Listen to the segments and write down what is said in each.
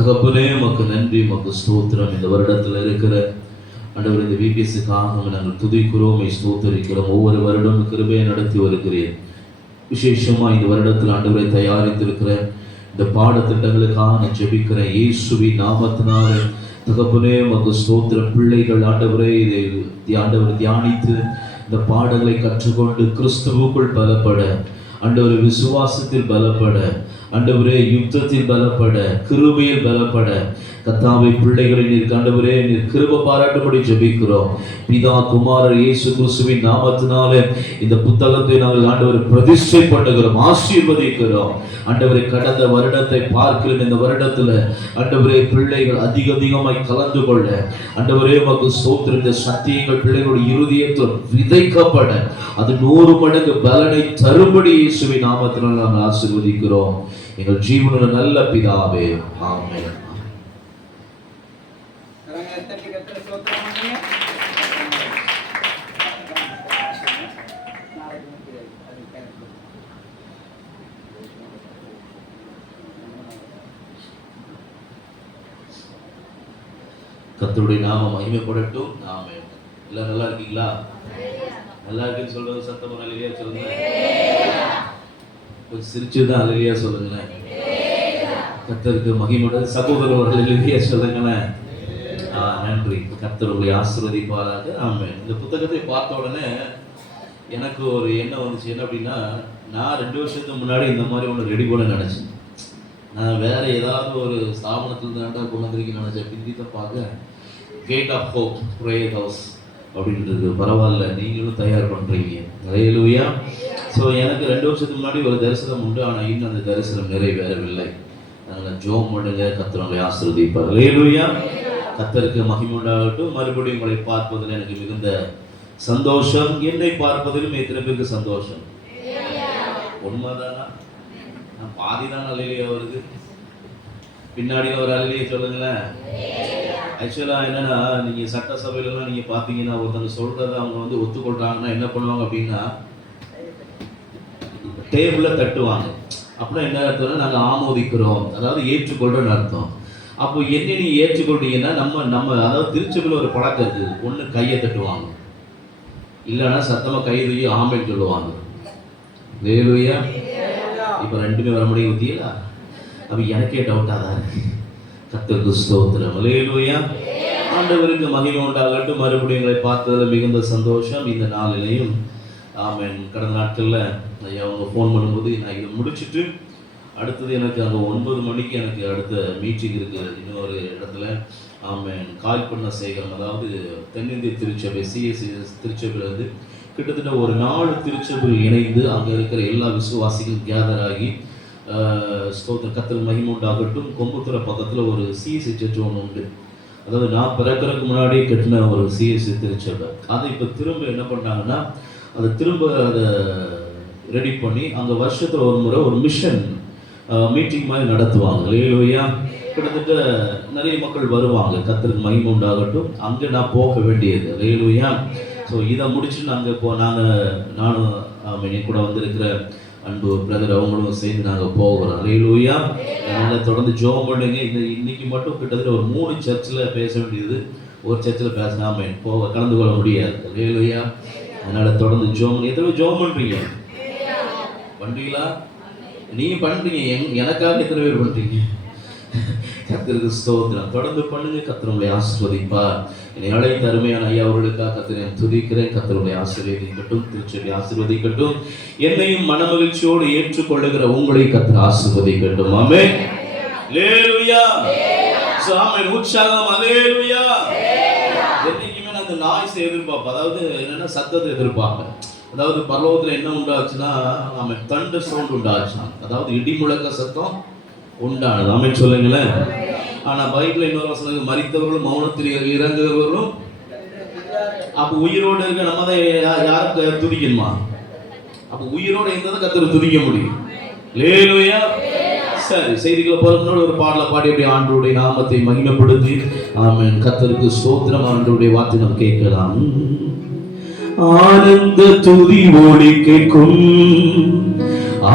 தகப்பனே உமக்கு நன்றி, உமக்கு ஸ்தோத்திரம். இந்த வருடத்தில் இருக்கிற ஆண்டவர் இந்த விபிஎஸ்க்காக நாங்கள் துதிக்கிறோம், ஸ்தோத்தரிக்கிறோம். ஒவ்வொரு வருடம் கிருபையை நடத்தி வருகிறேன். விசேஷமாக இந்த வருடத்தில் ஆண்டவரை தயாரித்திருக்கிற இந்த பாடத்திட்டங்களுக்காக நான் ஜெபிக்கிறேன் இயேசுவின் நாமத்தினாலே. தகப்பனே உமக்கு ஸ்தோத்திரம். பிள்ளைகள் ஆண்டவரே இதை ஆண்டவர் தியானித்து இந்த பாடங்களை கற்றுக்கொண்டு கிறிஸ்துவுக்குள் பலப்பட, ஆண்டவரே விசுவாசத்தில் பலப்பட, ஆண்டவரே யுத்தத்தில் பலப்பட, கிருபையில் பலப்பட, கர்த்தாவே பிள்ளைகளை நீர் ஆண்டவரே நீர் கிருபை பாராட்டும்படி ஜெபிக்கிறோம். பிதா குமாரர் இயேசு கிறிஸ்துவின் நாமத்தினாலே இந்த புத்தகத்தை நாங்கள் ஆண்டவரை பிரதிஷ்டை பண்ணுகிறோம், ஆசீர்வதிக்கிறோம். ஆண்டவரை கடந்த வருடத்தை பார்க்கிறேன், இந்த வருடத்துல ஆண்டவரே பிள்ளைகள் அதிகமாய் கலந்து கொள்ள, ஆண்டவரே உமக்கு ஸ்தோத்திரம். இந்த சத்தியங்கள் பிள்ளைகளுடைய இருதயத்தில் விதைக்கப்பட, அது 100 மடங்கு பலனை தரும்படி இயேசுவின் நாமத்தினால் நாங்கள் ஆசீர்வதிக்கிறோம். எங்கள் ஜீவனுள்ள நல்ல பிதாவே, ஆமென். கர்த்தருடைய நாமம் மகிமைப்படட்டும். ஆமென். எல்லாம் நல்லா இருக்கீங்களா? நல்லா இருக்குன்னு சொல்றது சத்தமா அல்லேலூயா சொல்லுங்க. கொஞ்சம் சிரிச்சுதான் அல்லேலூயா சொல்லுங்களேன். கர்த்தருக்கு மகிமைப்பட சகோதரர்கள் அல்லேலூயா சொல்லுங்களேன். நன்றி. கர்த்தர் உங்களை ஆசீர்வதிப்பாராக. ஆமென். இந்த புத்தகத்தை பார்த்த உடனே எனக்கு ஒரு எண்ணம் வந்துச்சு. என்ன அப்படின்னா, நான் 2 வருஷத்துக்கு முன்னாடி இந்த மாதிரி ஒன்று ரெடி பண்ண நினைச்சேன். நான் வேற ஏதாவது ஒரு ஸ்தாபனத்தில் தாண்டா கொண்டு வந்திருக்கேன் நினைச்சேன். பிந்தித்த பார்க்க gate of hope prayer house அப்படின்றது. பரவாயில்ல, நீங்களும் தயார் பண்ணுறீங்க. அல்லேலூயா. ஸோ எனக்கு 2 வருஷத்துக்கு முன்னாடி ஒரு தரிசனம் உண்டு, ஆனால் இன்னும் அந்த தரிசனம் நிறைவேறவில்லை. அதனால் ஜோம் பண்ணுங்க, கர்த்தர் உங்களை ஆசீர்வதிப்பார். அல்லேலூயா. கர்த்தருக்கு மகிமை உண்டாகட்டும். மறுபடியும் உங்களை பார்ப்பதில் எனக்கு மிகுந்த சந்தோஷம். என்னை பார்ப்பதிலும் எத்தனை பேருக்கு சந்தோஷம்? உண்மைதானா? நான் பாதி தான் அல்லேலூயா வருது. பின்னாடி ஒரு அல்லேலூயா சொல்லுங்களேன். ஆக்சுவலாக என்னன்னா, நீங்கள் சட்டசபையிலலாம் நீங்கள் பார்த்தீங்கன்னா ஒருத்தங்க சொல்கிறத அவங்க ஒத்துக்கொள்கிறாங்கன்னா என்ன பண்ணுவாங்க அப்படின்னா, டேபிளில் தட்டுவாங்க. அப்படின்னா என்ன அர்த்தம்னா, நாங்கள் ஆமோதிக்கிறோம், அதாவது ஏற்றுக்கொள்கிறோன்னு அர்த்தம். அப்போ என்ன நீ ஏற்றுக்கொள்றீங்கன்னா, நம்ம அதாவது திருச்சபையில் ஒரு பழக்கம் இருக்குது. ஒன்று கையை தட்டுவாங்க, இல்லைன்னா சத்தமாக கை தூக்கி ஆமென் சொல்லுவாங்க. அல்லேலூயா. இப்போ 2மே வர முடியும் ஊற்றியலா? அப்போ எனக்கே டவுட்டாக தான் இருக்கு. கர்த்தருக்கு ஸ்தோத்திரம். அல்லேலூயா. ஆண்டவருக்கு மகிமை உண்டாகட்டும். மறுபடியும் எங்களை பார்த்ததில் மிகுந்த சந்தோஷம். இந்த நாளிலையும் ஆமென். கடந்த நாட்களில் ஐயா அவங்க ஃபோன் பண்ணும்போது நான் இதை முடிச்சுட்டு அடுத்தது எனக்கு அங்கே 9 மணிக்கு எனக்கு அடுத்த மீட்டிங் இருக்குது இன்னொரு இடத்துல. ஆமென். கால்பண்ண சேகரம், அதாவது தென்னிந்திய திருச்சபை சிஎஸ்சி திருச்சபையிலேருந்து கிட்டத்தட்ட ஒரு 4 திருச்சபையில் இணைந்து அங்கே இருக்கிற எல்லா விசுவாசிகளும் கேதர் ஆகி ஸ்தோத்திர கர்த்தர் மகிமை உண்டாகட்டும். கொம்புத்துறை பக்கத்தில் ஒரு சிஎஸ்சி சர்ச் ஒன்று உண்டு. அதாவது நான் பிறக்கிறதுக்கு முன்னாடி கட்டின ஒரு சிஎஸ்சி திருச்சபை. அதை இப்போ திரும்ப என்ன பண்ணாங்கன்னா, அதை திரும்ப அதை ரெடி பண்ணி அங்கே வருஷத்தில் ஒரு முறை ஒரு மிஷன் மீட்டிங் மாதிரி நடத்துவாங்க. அல்லேலூயா. கிட்டத்தட்ட நிறைய மக்கள் வருவாங்க. கர்த்தருக்கு மகிமை உண்டாகட்டும். அங்கே நான் போக வேண்டியது. அல்லேலூயா. ஸோ இதை முடிச்சு நானும் என் கூட வந்திருக்கிற அன்பு பிரதர் அவங்களும் சேர்ந்து நாங்கள் போகிறோம். அல்லேலூயா. அதனால் தொடர்ந்து ஜெபம் பண்ணுங்க. இன்னைக்கு மட்டும் கிட்டத்தட்ட ஒரு 3 சர்ச்சில் பேச வேண்டியது, ஒரு சர்ச்சில் பேசாம கலந்து கொள்ள முடியாது. அல்லேலூயா. அதனால் தொடர்ந்து ஜெபம். எத்தனை ஜெபம் பண்ணுறீங்க? பண்ணுறீங்களா? நீங்கள் பண்ணுறீங்க. எனக்காக எத்தனை பேர் பண்ணுறீங்க? கர்த்தருக்கு ஸ்தோத்திரம். தொடர்ந்து பண்ணுங்க. கர்த்தர் உங்களை ஆசீர்வதிப்பார். என்னை அழைத்த அருமையான ஐயா அவர்களுக்காக கர்த்தரை துதிக்கிறேன். கர்த்தர் உங்களை ஆசீர்வதிக்கட்டும். திருச்சபை ஆசீர்வதிக்கட்டும். என்னையும் மனமகிழ்ச்சியோடு ஏற்றுக்கொள்ளுகிற உங்களை கர்த்தர் ஆசீர்வதிக்கட்டும். ஆமென். அல்லேலூயா. ஆமென். உற்சாகம். அல்லேலூயா. என்னைக்குமே நான் அந்த நாய்ஸை எதிர்பார்ப்பேன். அதாவது என்னன்னா, சத்தத்தை எதிர்பார்ப்பேன். அதாவது பரலோகத்தில் என்ன உண்டாச்சுன்னா, ஆமென், தண்டர் சவுண்ட் உண்டாச்சுன்னா, அதாவது இடி முழக்க சத்தம் உண்டானது. ஆமென் சொல்லுங்களேன். ஆனால் பைபிள் இன்னொரு வசனம், மரித்தவர்களும் மௌனத்தில் இறங்குகிறவர்களும். அப்போ உயிரோடு இருக்க நம்ம தான் யாருக்கு துதிக்கணுமா? அப்போ உயிரோடு இருந்தால் கர்த்தரை துதிக்க முடியும். அல்லேலூயா. சரி, செய்திகளை போறதுனால ஒரு பாடலை பாடி அப்படி ஆண்டவருடைய நாமத்தை மகிமைப்படுத்தி ஆமென். கர்த்தருக்கு ஸ்தோத்திரம். ஆண்டவருடைய வார்த்தை நாம் கேட்கலாம். ஆனந்த துதி ஓடி கேட்கும்,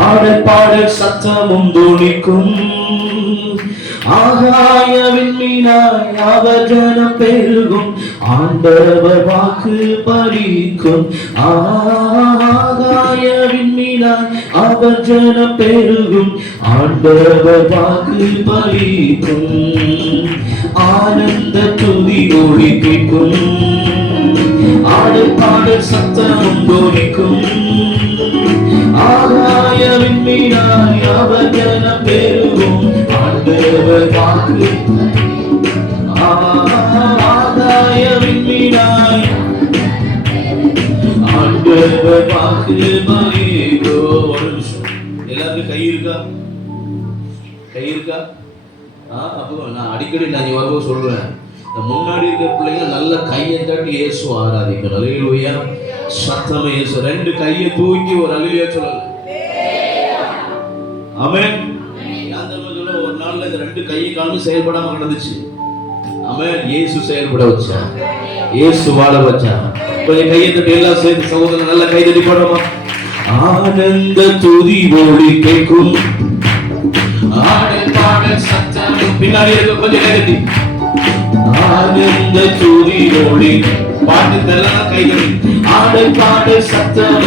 ஆடல் பாடல் சத்தமும் தோணிக்கும், ஆகாய விண்மீனாய் அவர் ஜனம் பெருகும், ஆண்டவர் வாக்கு பலிக்கும். ஆகாய விண்மீனாய் அவர் ஜனம் பெருகும், ஆண்டவர் வாக்கு பலிக்கும். ஆனந்த துதி ஒளி கேட்கும், ஆடல் பாடல் சத்தம் ஒலிக்கும். ஆகாய விண்மீனாய் அவர் ஜனம் பெருகும், ஆண்டவர் வாக்கு. ஆகாய விண்மீனாய் ஆண்டவர் வாக்கு பலிக்கோ. எல்லாருக்கும் கை இருக்கா? கை இருக்கா? அப்போ நான் அடிக்கடி நான் வரும்போது சொல்றேன், முன்னாடி இருக்கிற பிள்ளைங்க நல்ல கையை தட்டி இயேசு ஆராதிக்கணும். அல்லேலூயா. சத்தமே இயேசு. ரெண்டு கையை தூக்கி ஒரு அல்லேலூயா சொல்லல. ஆமென். ஒரு நாள்ல இந்த ரெண்டு கையை காலும் செயல்படாம கிடந்துச்சு. ஆமென். இயேசு செயல்பட வச்சா, இயேசு வாழ வச்சா. கொஞ்சம் கையை தட்டி எல்லாம் சேர்ந்து சகோதரன் நல்ல கை தட்டி போடுமா? ஆனந்த துதி ஒலி கேட்கும், ஆடல் பாடல் சத்தம். பின்னாடி இருக்க கொஞ்சம் கை தட்டி. ஆனந்த துதி ஒலி பாட்டு தெல்லாம் கை தட்டி. ஆடல் பாடல் சத்தம்.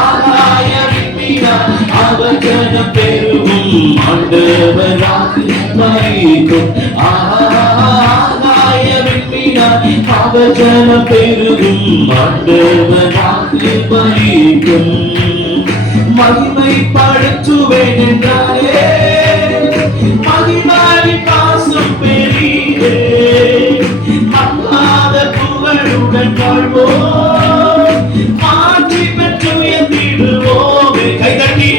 ஆகாய விண்மீனாய் அவர் ஜனம் பெருகும், ஆண்டவர் வாக்கு பலிக்கும். ஆகாய விண்மீனாய் அவர் ஜனம் பெருகும், ஆண்டவர் வாக்கு பலிக்கும். மகிமைப்படுத்துவேன் என்றாரே, மகிமாரி பாசம் பெரியே, மங்காத புகழுடன் வாழ்வோம், மாற்றி பெற்று உயர்ந்திடுவோமே. கைதட்டி.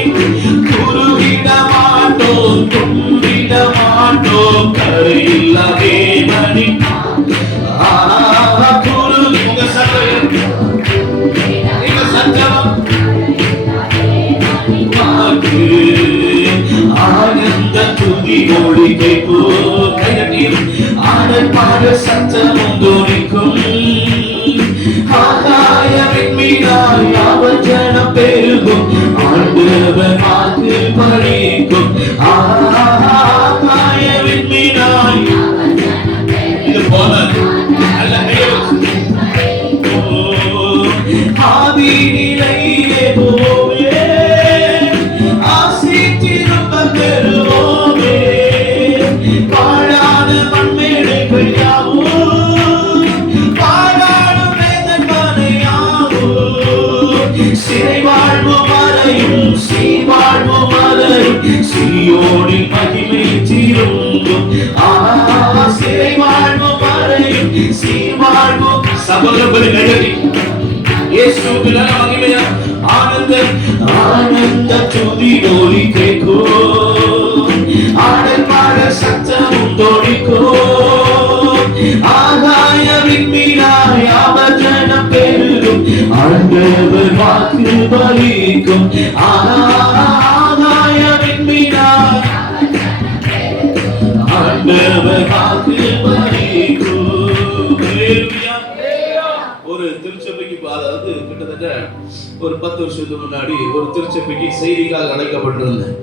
குறுகிட மாட்டோம், கும்பிட மாட்டோம், கரையில்லா தேவனி. குறுகி உங்க சபையில் நீங்க சஞ்சலம் ஆனந்த துதி ஒளி கேட்கும். கைதட்டி. ஆடல் பாடல் சத்தமும் துணிக்கும். ஆகாய விண்மீனாய் அவர் ஜனம் பெருகும், ஆண்டவர் வாக்கு பலிக்கும். ஆகாய விண்மீனாய் இது போல நல்ல ஆதி நிலையிலே போவே, ஆசி திரும்ப பெறுவோமே. பாழான மண்மேடைகள் யாவும், பாழான வேதனை யாவும், சிறை வாழ்வு மறையும், சீர்வாழ்வு மறையும், சீயோனின் மகிமை திரும்பும். சிறை வாழ்வு மறையும், சீர்வாழ்வு. சகோதரர் கையடி. இயேசுவின் மகிமையா ஆனந்த ஆனந்த துதி ஒலி கேட்கும், ஆடல் பாடல் சத்தமும் தொனிக்கும். ஆகாய விண்மீனாய் அவர் ஜனம் பெருகும், ஆண்டவர் வாக்கு பலிக்கும். ஆகாய விண்மீனாய் ஆண்டவர் வாக்கு பலிக்கும். ஒரு திருச்சபைக்கு, அதாவது கிட்டத்தட்ட ஒரு 10 வருஷத்துக்கு முன்னாடி ஒரு திருச்சபைக்கு செய்திக்காக அழைக்கப்பட்டிருந்தேன்.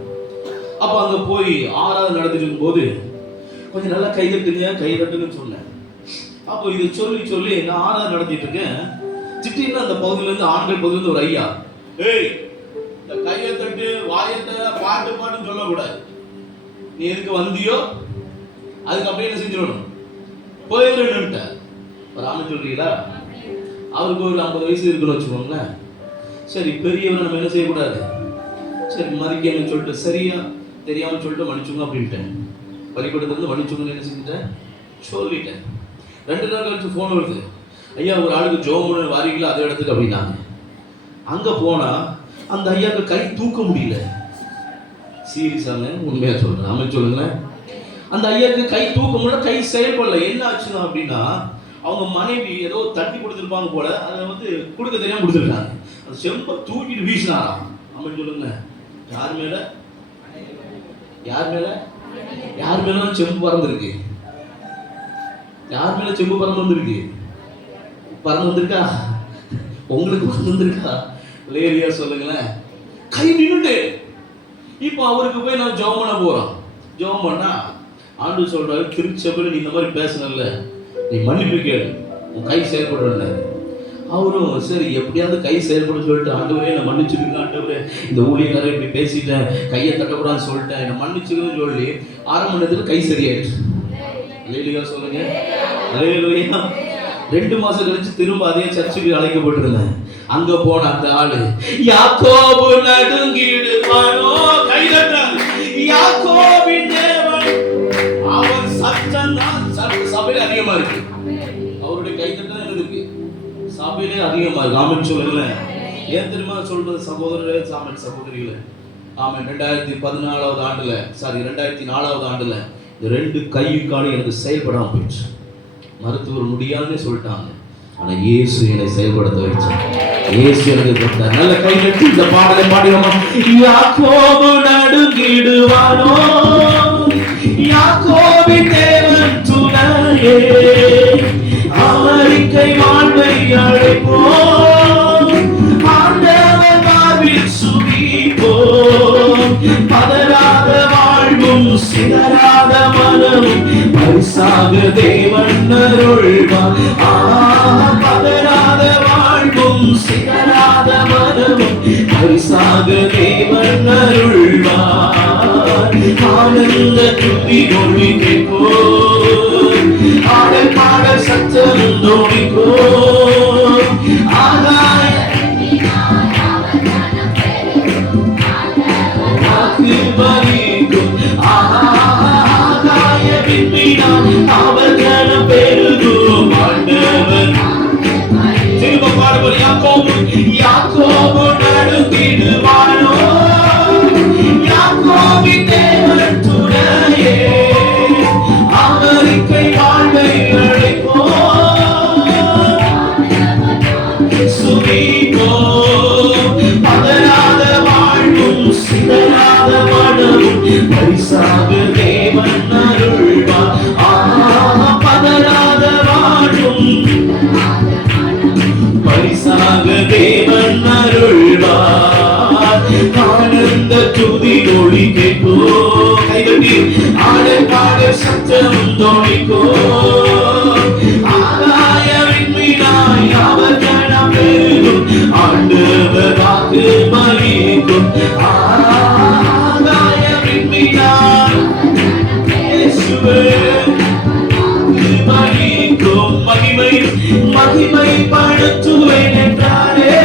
அப்ப அங்க போய் ஆராதனை நடத்திட்டு இருக்கும் போது கொஞ்சம் நல்லா கைதட்டுங்கன்னு சொன்னேன். அப்போ இது சொல்லி நான் ஆராதனை நடத்திட்டு இருக்கேன். திடீர்னு அந்த பகுதியில இருந்து, ஆண்கள் பகுதியில இருந்து ஒரு ஐயா, ஏய் இந்த கையை தட்டு வாயத்தை பாட்டுன்னு சொல்லக்கூடாது, நீ எதுக்கு வந்தியோ அதுக்கு அப்படியே என்ன செஞ்சிடணும், போயிடணும்ட்ட. ஒரு ஆமை சொல்றீங்களா? அவருக்கு ஒரு 50 வயசு இருக்குன்னு வச்சுக்கோங்களேன். சரி, பெரியவரை நம்ம என்ன செய்யக்கூடாது, சரி மதிக்கணும்னு சொல்லிட்டு, சரியா தெரியாமல் சொல்லிட்டு மன்னிச்சுங்க அப்படின்ட்டேன். பள்ளிக்கூடத்துலேருந்து மன்னிச்சுங்கன்னு என்ன செஞ்சுட்டேன், சொல்லிட்டேன். 2 நாள் கழிச்சு ஃபோன் வருது, ஐயா ஒரு ஆளுக்கு ஜோமுன்னு வாரீங்களா அதே இடத்துக்கு அப்படின்னாங்க. அங்கே போனால் அந்த ஐயாவுக்கு கை தூக்க முடியல. சீரியஸாங்க, உண்மையாக சொல்கிறேன், அமைச்சு சொல்லுங்களேன். அந்த ஐயாவுக்கு கை தூக்க முடியல, கை செயல்படல. என்ன ஆச்சுன்னா அப்படின்னா, அவங்க மனைவி ஏதோ தட்டி கொடுத்துருப்பாங்க போல, அதை வந்து கொடுக்க தெரியாம கொடுத்துருக்காங்க. அந்த செம்பை தூக்கிட்டு வீசினாராம். அப்படின்னு சொல்லுங்க, யார் மேல செம்பு பறந்துருக்கு? யார் மேல செம்பு பறந்து வந்திருக்கு? பறந்து வந்திருக்கா? உங்களுக்கு பறந்து வந்திருக்கா? லேரியா சொல்லுங்களேன். கை நின்னுட்டு இப்போ அவருக்கு போய் நான் ஜெபம் பண்ண போறோம். ஜெபம் பண்ணா ஆண்டவர் சொல்றாரு, திருச்சபையில் நீ இந்த மாதிரி பேசணும்ல, நீ மன்னிப்பு கேளு, உன் கை செயல்படுறல. அவரும் சரி எப்படியாவது கை செயல்பட சொல்லிட்டு, ஆண்டவரே நான் மன்னிச்சுருங்க ஆண்டவரே, இந்த ஊழியக்காரரை இப்படி பேசிட்டேன், கையை தட்டக்கூடாதுன்னு சொல்லிட்டேன், என்னை மன்னிச்சுக்கணும்னு சொல்லி 6 மணி நேரத்தில் கை சரியாயிடுச்சு. அல்லேலூயா சொல்லுங்க, அல்லேலூயா. 2 மாசம் கழிச்சு திரும்ப அதே சர்ச்சுக்கு அழைக்கப்பட்டிருந்தேன். அங்க போன அந்த ஆளு, யாக்கோபு நடுங்கிடுவானோ, கைதட்டான், யாக்கோபின் தேவன், அவர் சத்தம் தான் சபையில அதிகமா இருக்கு. அவருடைய கைதட்டல் தான் இருக்கு, சபையிலே அதிகமா இருக்கு. ஆமென் சொல்லுங்க. ஏன் தெரியுமா சொல்றது சகோதரரே, ஆமென் சகோதரிகளே, ஆமென். 2014வது ஆண்டுல 2004வது ஆண்டுல இந்த 2 கையும் காலும் எனக்கு செயல்படாம போயிடுச்சு. மருத்துவர் முடியாதுன்னு சொல்லிட்டாங்க. ஆனா இயேசு என்னை செயல்படுத்த வச்சார். இயேசு எனக்கு கொடுத்தார். நல்ல கை தட்டி இந்த பாடலை பாடினோமா? யாக்கோபு நடுங்கிடுவானோ, யாக்கோபின் தேவன் துணையே, அமெரிக்கை வாழ்வை அழைப்போம், ஆண்டவர் வாழ்வில் சுகிப்போம், பதறாத வாழ்வும் சிதறாத மனமும் பரிசாக தேவன் அருள்வார். பதறாத வாழ்வும் சிதறாத மனமும் பரிசாக தேவன் அருள்வார். ஆனந்த துதி ஒளி கேட்போம், ஆடல் பாடல் சத்தம் தோணிப்போம், ஆகாய வாக்கு பலிக்கும், ஆகாய விண்மீனாம் அவர் கனம் பெருகும். ஆண்டவர் திரும்ப பாடுவோம். யாக்கோபு நடுங்கிடுவானோ, யாக்கோபின் தேவன் துணையே, அமெரிக்கை வாழ்வை அழைப்போம், சுகிப்போம், பதறாத வாழ்வும் சிதறாத மனமும் பரிசாக தேவன் அருள்வார். பதறாத வாழ்வும் பரிசாக தேவன் அருள்வார். ஆனந்த துதி ஒளி கேட்போ, கைதட்டி ஆடல் பாடல் சத்தம் தோணிக்கோ, ஆகாய விண்மீனாய் அவர் கனம் பெருகும், ஆண்டவர் வாக்கு பலிக்கும், ஆகாய விண்மீனாய் இயேசுவே பலிக்கும். மகிமை மகிமை படுத்துவேன் என்றாரே,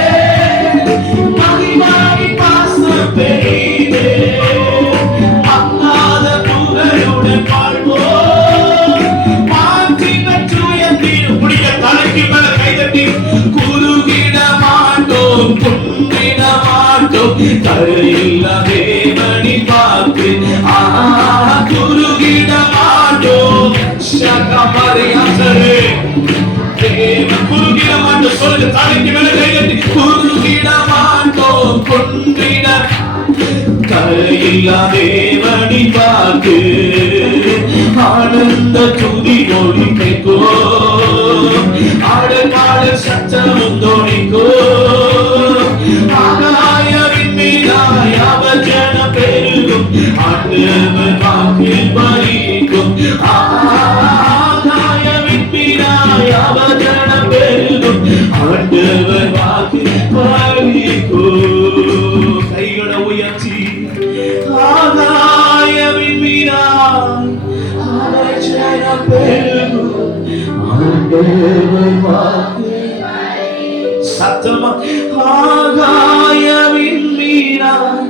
மகிமை பாசம் பெரிதே, மங்காத புகழுடன் வாழ்வோம், மாற்றி பெற்று எந்திரும். புடிக்க தலைக்கு மேல கைதட்டி, குறுகிட மாட்டோம், குன்றிட மாட்டோம், தரையில்லா தேவனை பார்த்து, குறுகிட மாட்டோம். சகமரியாசரே குறுகிட மாட்டோம், சொல்லு தலைக்கு மேல கைதட்டி, குறுகிட மாட்டோம், கொன்றிட தரையில்லா தேவனை பார்த்து, ஆனந்த துதி ஒளி கேட்கோ, ஆடல் பாடல் சத்தம் தோணிக்கோ, ஆகாய விண்மீனாய் அவர் கனம் பெருகும், ஆண்டவர் வாக்கு பலிக்கும், ஆகாய விண்மீனாய் அவர் கனம் பெருகும், ஆண்டவர் வாக்கு பலிக்கும். கைகளை உயர்த்தி ஆகாய விண்மீனாய் அவர் கனம் பெருகும், ஆண்டவர் வாக்கு சத்தமா, ஆகாய விண்மீனாய்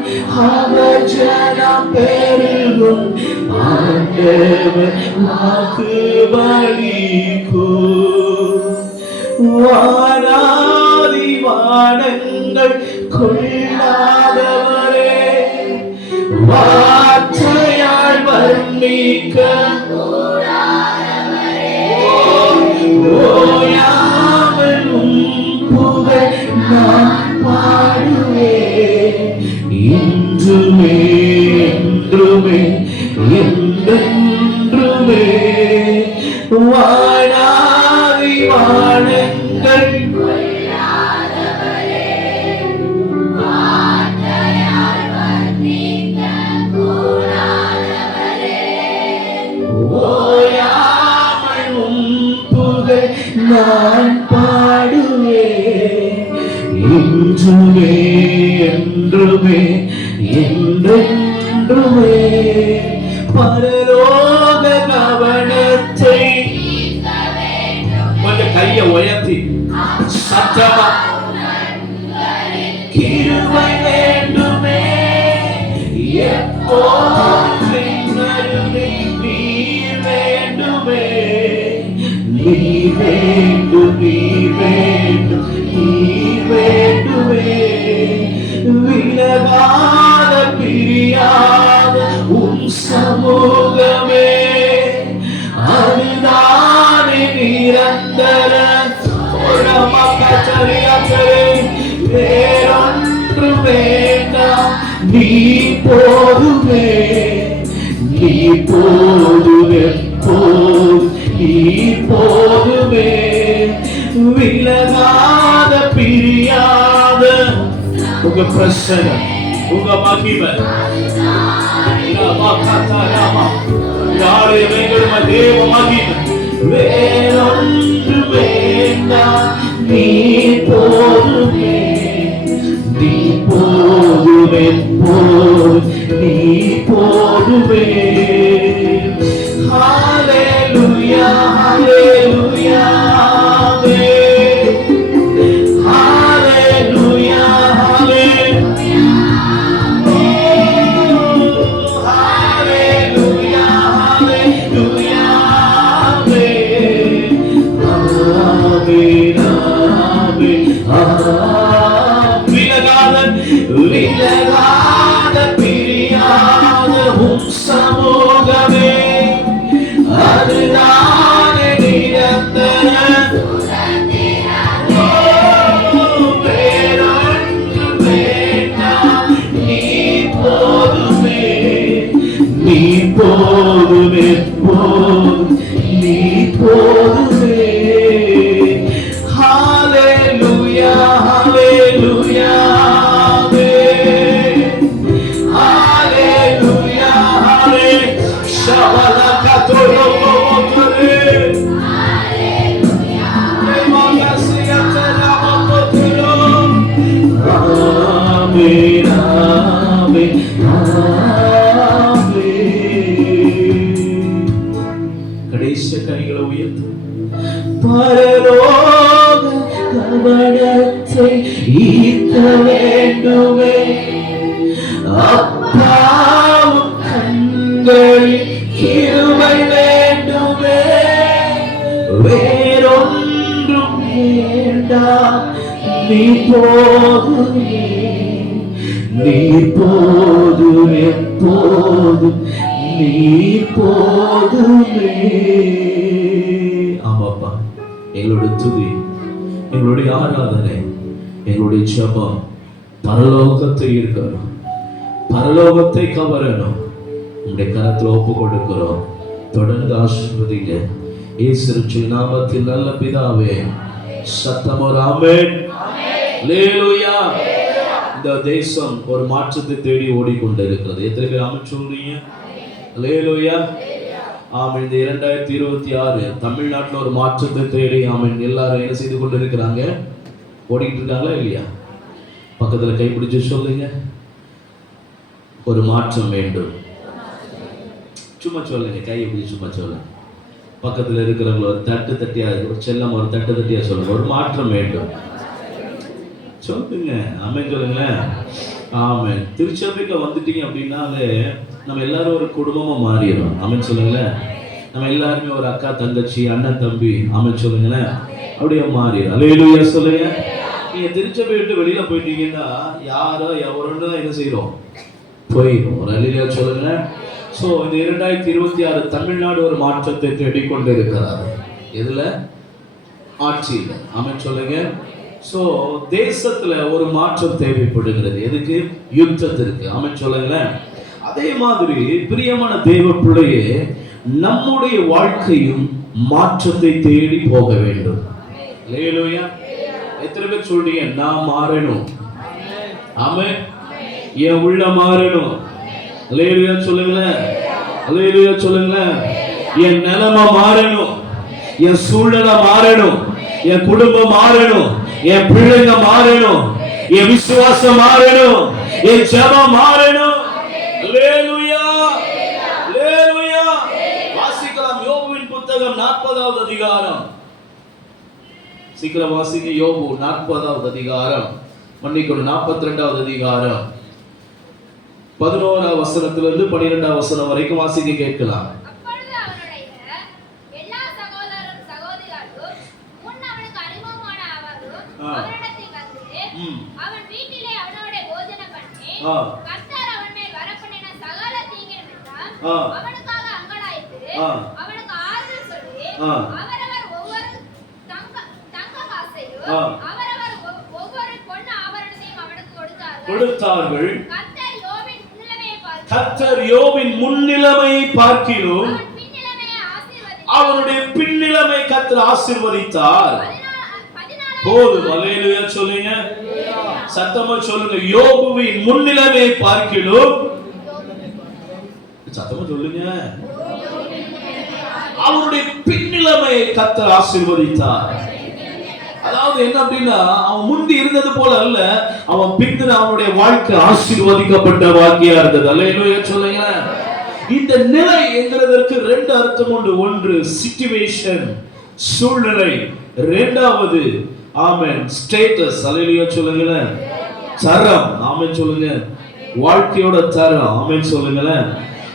அவர் கனம் பெருகும், ஆண்டவர் வாக்கு பலிக்கும். வானாதி வானங்கள் கொள்ளாதவரே, வார்த்தையால் வர்ணிக்க ஓயாமல் புகழ் நான் பாடுவேன், இன்றுமே என்றுமே என்றென்றுமே. வானாதி வானங்கள் என்றுமே பரலோக கவனத்தை கொஞ்சம் கையை உயர்த்தி சத்தமா கிருபை வேண்டுமே எப்போதும் நீர் வேண்டுமே நீர் வேண்டும் நீர் வேண்டும் நீர் வேண்டுமே விலகாத பிரியாத உம் சமூகமே அதுதானே நிரந்தர வேறொன்று வேண்டாம் நீ போதுமே நீ போதுமே நீ போதுமே விலகாத பிரியாத உங்க பிரசன்ன உங்க மகிமை யாரே வேண்டும தேவ மகிமை வேறொன்று வேண்டாம் நீ போதுமே நீ போதுமே நீ போதுமே ஹalleluya ஹalleluya விலகாத பிரியாத உம் சமூகமே அதுதானே நிரந்தர வேறொன்று வேண்டாம் நீ போதுமே நீ போதுமே நீ போதுமே ஹalleluya ஹalleluya கடைசி கைகளை உயர்த்து பரலோக கவனத்தை ஈர்க்க வேண்டுமே அப்பாவும் கண்களில் கிருபை வேண்டுமே வேறொன்றும் வேண்டாம் நீ போதுமே நீ போதும் எப்போதும் நீ போதுமே. ஆமாப்பா, எங்களுடைய துதி, எங்களுடைய ஆராதனை, எங்களுடைய ஜெபம் பரலோகத்தை இருக்கணும், பரலோகத்தை கவரணும். உங்களுடைய கரத்தில் ஒப்பு கொடுக்கிறோம். தொடர்ந்து ஆசீர்வதிங்க. இயேசு நாமத்தில் நல்ல பிதாவே. சத்தம் ஒரு ஆமென். அல்லேலூயா. இந்த தேசம் ஒரு மாற்றத்தை தேடி ஓடிக்கொண்டு இருக்கிறது. எத்தனை பேர் ஆமென் சொல்றீங்க? அல்லேலூயா. ஆமென். இந்த 2026 தமிழ்நாட்டில் ஒரு மாற்றத்தை தேடி ஆமென் எல்லாரும் என்ன செய்து கொண்டு இருக்கிறாங்க? ஓடிக்கிட்டு இருக்காங்களா இல்லையா? பக்கத்துல கைப்பிடிச்சு சொல்லுங்க, ஒரு மாற்றம் வேண்டும். சும்மா சொல்லுங்க, கையை பிடிச்சி சும்மா சொல்லுங்க. பக்கத்துல இருக்கிறவங்க ஒரு தட்டு தட்டியா, ஒரு செல்லம் ஒரு தட்டு தட்டியா சொல்லுங்க, ஒரு மாற்றம் வேண்டும் சொல்லுங்க. ஆமென் சொல்லுங்களேன். ஆமென். திருச்சபைக்கு வந்துட்டீங்க அப்படின்னாலே நம்ம எல்லாரும் ஒரு குடும்பமா மாறிடும். ஆமென் சொல்லுங்களேன். நம்ம எல்லாருமே ஒரு அக்கா தங்கச்சி அண்ணன் தம்பி ஆமென் சொல்லுங்களேன், அப்படியே மாறிடும். அல்லேலூயா சொல்லுங்க. நீங்க திருச்சபை விட்டு வெளியில போயிட்டீங்கன்னா யாரோ எவரோன்னு தான் என்ன செய்யறோம், போயிடும். ஒரு அல்லேலூயா சொல்லுங்க. ஸோ இந்த 2026 தமிழ்நாடு ஒரு மாற்றத்தை தேடிக்கொண்டு இருக்கிறார். எதுல? ஆட்சியில். ஆமென் சொல்லுங்க. ஸோ தேசத்துல ஒரு மாற்றம் தேவைப்படுகிறது. எதுக்கு? யுத்தத்திற்கு. ஆமென் சொல்லுங்களேன். அதே மாதிரி பிரியமான தேவ பிள்ளையே, நம்முடைய வாழ்க்கையும் மாற்றத்தை தேடி போக வேண்டும். அல்லேலூயா. எத்தனை பேர் சொல்றீங்க நான் மாறணும்? ஆமென். என் உள்ள மாறணும். அல்லேலூயா சொல்லுங்களேன். அல்லேலூயா சொல்லுங்களேன். என் நிலைமை மாறணும், என் சூழ்நிலை மாறணும், என் குடும்பம் மாறணும், என் பிள்ளைங்க மாறணும், என் விசுவாசம் மாறணும், என் ஜெபம் மாறணும். 40வது அதிகாரம். சீக்கிரம் வாசிங்க. யோபு 40வது அதிகாரம், மன்னிக்கணும் 42வது அதிகாரம் 11வது வசனத்திலிருந்து 12வது வசனம் வரைக்கும் வாசிக்க கேட்கலாம். அப்பொழுது அவனுடைய எல்லா சகோதரரும் சகோதரிகளும் முன் அவனுக்கு அறிமுகமான அவரும் அவனிடத்தில் வந்து அவன் வீட்டிலே அவனோட போஜனம் பண்ணி கர்த்தர் அவன் மேல் வரப்பண்ணின சகல தீங்கினிமித்தம் அவனுக்காக அங்கலாய்த்து அவனுக்கு ஆறுதல் சொல்லி அவரவர் ஒவ்வொரு தங்க காசையும் அவரவர் ஒவ்வொரு பொன் ஆபரணத்தையும் அவனுக்கு கொடுத்தார்கள். கர்த்தர் யோபின் முன்னிலைமையை பார்க்கிலும் அவனுடைய பின்னிலைமை கர்த்தர் ஆசீர்வதித்தார். போதும். அல்லேலூயா சொல்லுங்க, சத்தமா சொல்லுங்க. யோபுவின் முன்னிலைமையை பார்க்கிலும், சத்தமா சொல்லுங்க, அவனுடைய பின்னிலைமையை கர்த்தர் ஆசீர்வதித்தார். அதாவது என்ன அப்படின்னா, அவன் முந்தி இருந்தது போல அல்ல, அவன் பின்னர் அவனுடைய வாழ்க்கை ஆசீர்வதிக்கப்பட்ட வாழ்க்கையா இருந்தது. அல்லேலூயா சொல்லுங்க. இந்த நிலை என்கிறதற்கு ரெண்டு அர்த்தம் உண்டு. ஒன்று சிச்சுவேஷன், சூழ்நிலை. இரண்டாவது ஆமென் ஸ்டேட்டஸ். அல்லேலூயா சொல்லுங்க. தரம். ஆமென் சொல்லுங்க. வாழ்க்கையோட தரம். ஆமென் சொல்லுங்க.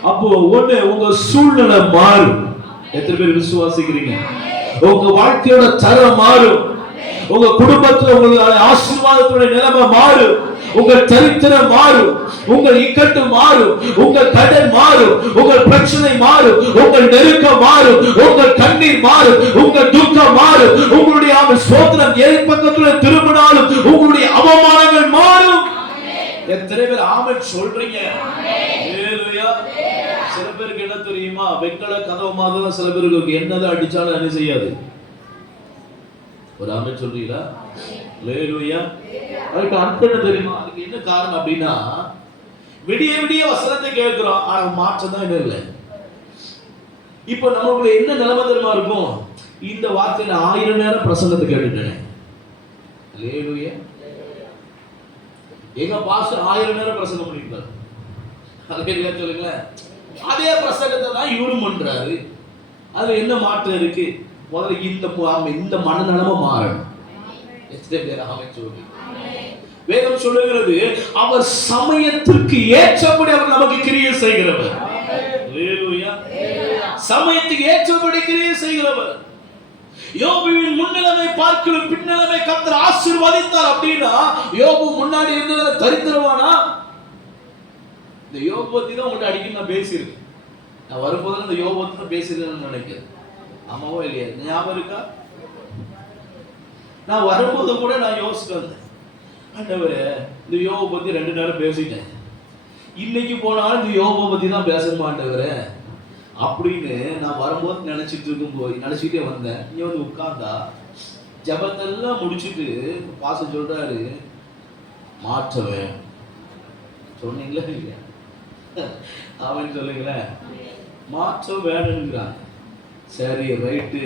அப்போ ஒண்ணு, உங்க சூழ்நிலை மாறும். எத்தனை பேர் விசுவாசிக்கிறீங்க? உங்க வாழ்க்கையோட தரம் மாறும். உங்க குடும்பத்துல உங்களுடைய ஆசீர்வாதத்துடைய நிலைமை மாறும். உங்கள் சரித்திரம் மாறும். உங்கள் இக்கட்டு மாறும். உங்கள் கடன் மாறும். உங்கள் பிரச்சனை மாறும். உங்கள் நெருக்கம் மாறும். உங்கள் கண்ணீர் மாறும். உங்கள் துக்கம் மாறும். உங்களுடைய சோதனம் என் பக்கத்துல திரும்பினாலும் உங்களுடைய அவமானங்கள் மாறும். எத்தனை பேர் ஆமென் சொல்றீங்க? ஹல்லேலூயா. சில பேருக்கு என்ன தெரியுமா, வெங்கல கதவு மாதிரி சில பேருக்கு என்னதான் அடிச்சாலும் என்ன செய்யாது. ஒரு ஆமென் சொல்றீங்களா? ஹல்லேலூயா. அதுக்கு அர்த்தம் என்ன தெரியுமா? அதுக்கு என்ன காரணம் அப்படின்னா, விடிய விடிய வசனத்தை கேட்கிறோம், ஆனா மாற்றம் தான் இல்லை. இப்ப நமக்குள்ள என்ன நிலைமை தெரியுமா இருக்கும்? இந்த வார்த்தையில 1000 நேரம் பிரசங்கத்தை கேட்டுட்டேன். ஹல்லேலூயா. எங்க பாஸ்டர் 1000 நேரம் பிரசங்கம் பண்ணிருக்காரு. ஹல்லேலூயா சொல்லுங்களேன். அதே பிரசங்கத்தை தான் இவரும் பண்றாரு. அதுல என்ன மாற்றம் இருக்கு? முதல்ல இந்த மனநலமா மாறணும். எத்தனை பேர் ஆமென் சொல்லுங்க? வேதம் சொல்லுகிறது, அவர் சமயத்திற்கு ஏற்றபடி அவர் நமக்கு கிரியை செய்கிறவர். ஹல்லேலூயா. சமயத்துக்கு ஏற்றபடி கிரியை செய்கிறவர். யோபுவின் முன்னிலைமை பார்க்கிலும் பின்னிலைமை கர்த்தர் ஆசீர்வதித்தார். அப்படின்னா யோபு முன்னாடி இருந்தத தரித்திரவானா? இந்த யோபு பத்தி தான் உங்கள்ட்ட அடிக்கடி நான் பேசியிருக்கேன். நான் வரும்போது இந்த யோபு பத்தி தான் பேசியிருக்கேன்னு நினைக்கிறேன். ஆமாவோ இல்லையா? ஞாபகம் இருக்கா? நான் வரும்போது கூட நான் யோசிச்சு வந்தேன், ஆண்டவரே இந்த யோபு பத்தி 2 நேரம் பேசிட்டேன், இன்னைக்கு போனாலும் இந்த யோபு பத்தி தான் பேச மாட்டேவரே அப்படின்னு நான் வரும்போது நினைச்சிட்டே வந்தேன். இங்க வந்து உட்கார்ந்தா ஜபத்தெல்லாம் முடிச்சுட்டு பாசம் சொல்றாரு, மாற்றவே சொன்னீங்களா இல்லையா? அவன் சொல்லுங்களேன், மாற்றம் வேணுங்கிறாங்க. சரி ரைட்டு,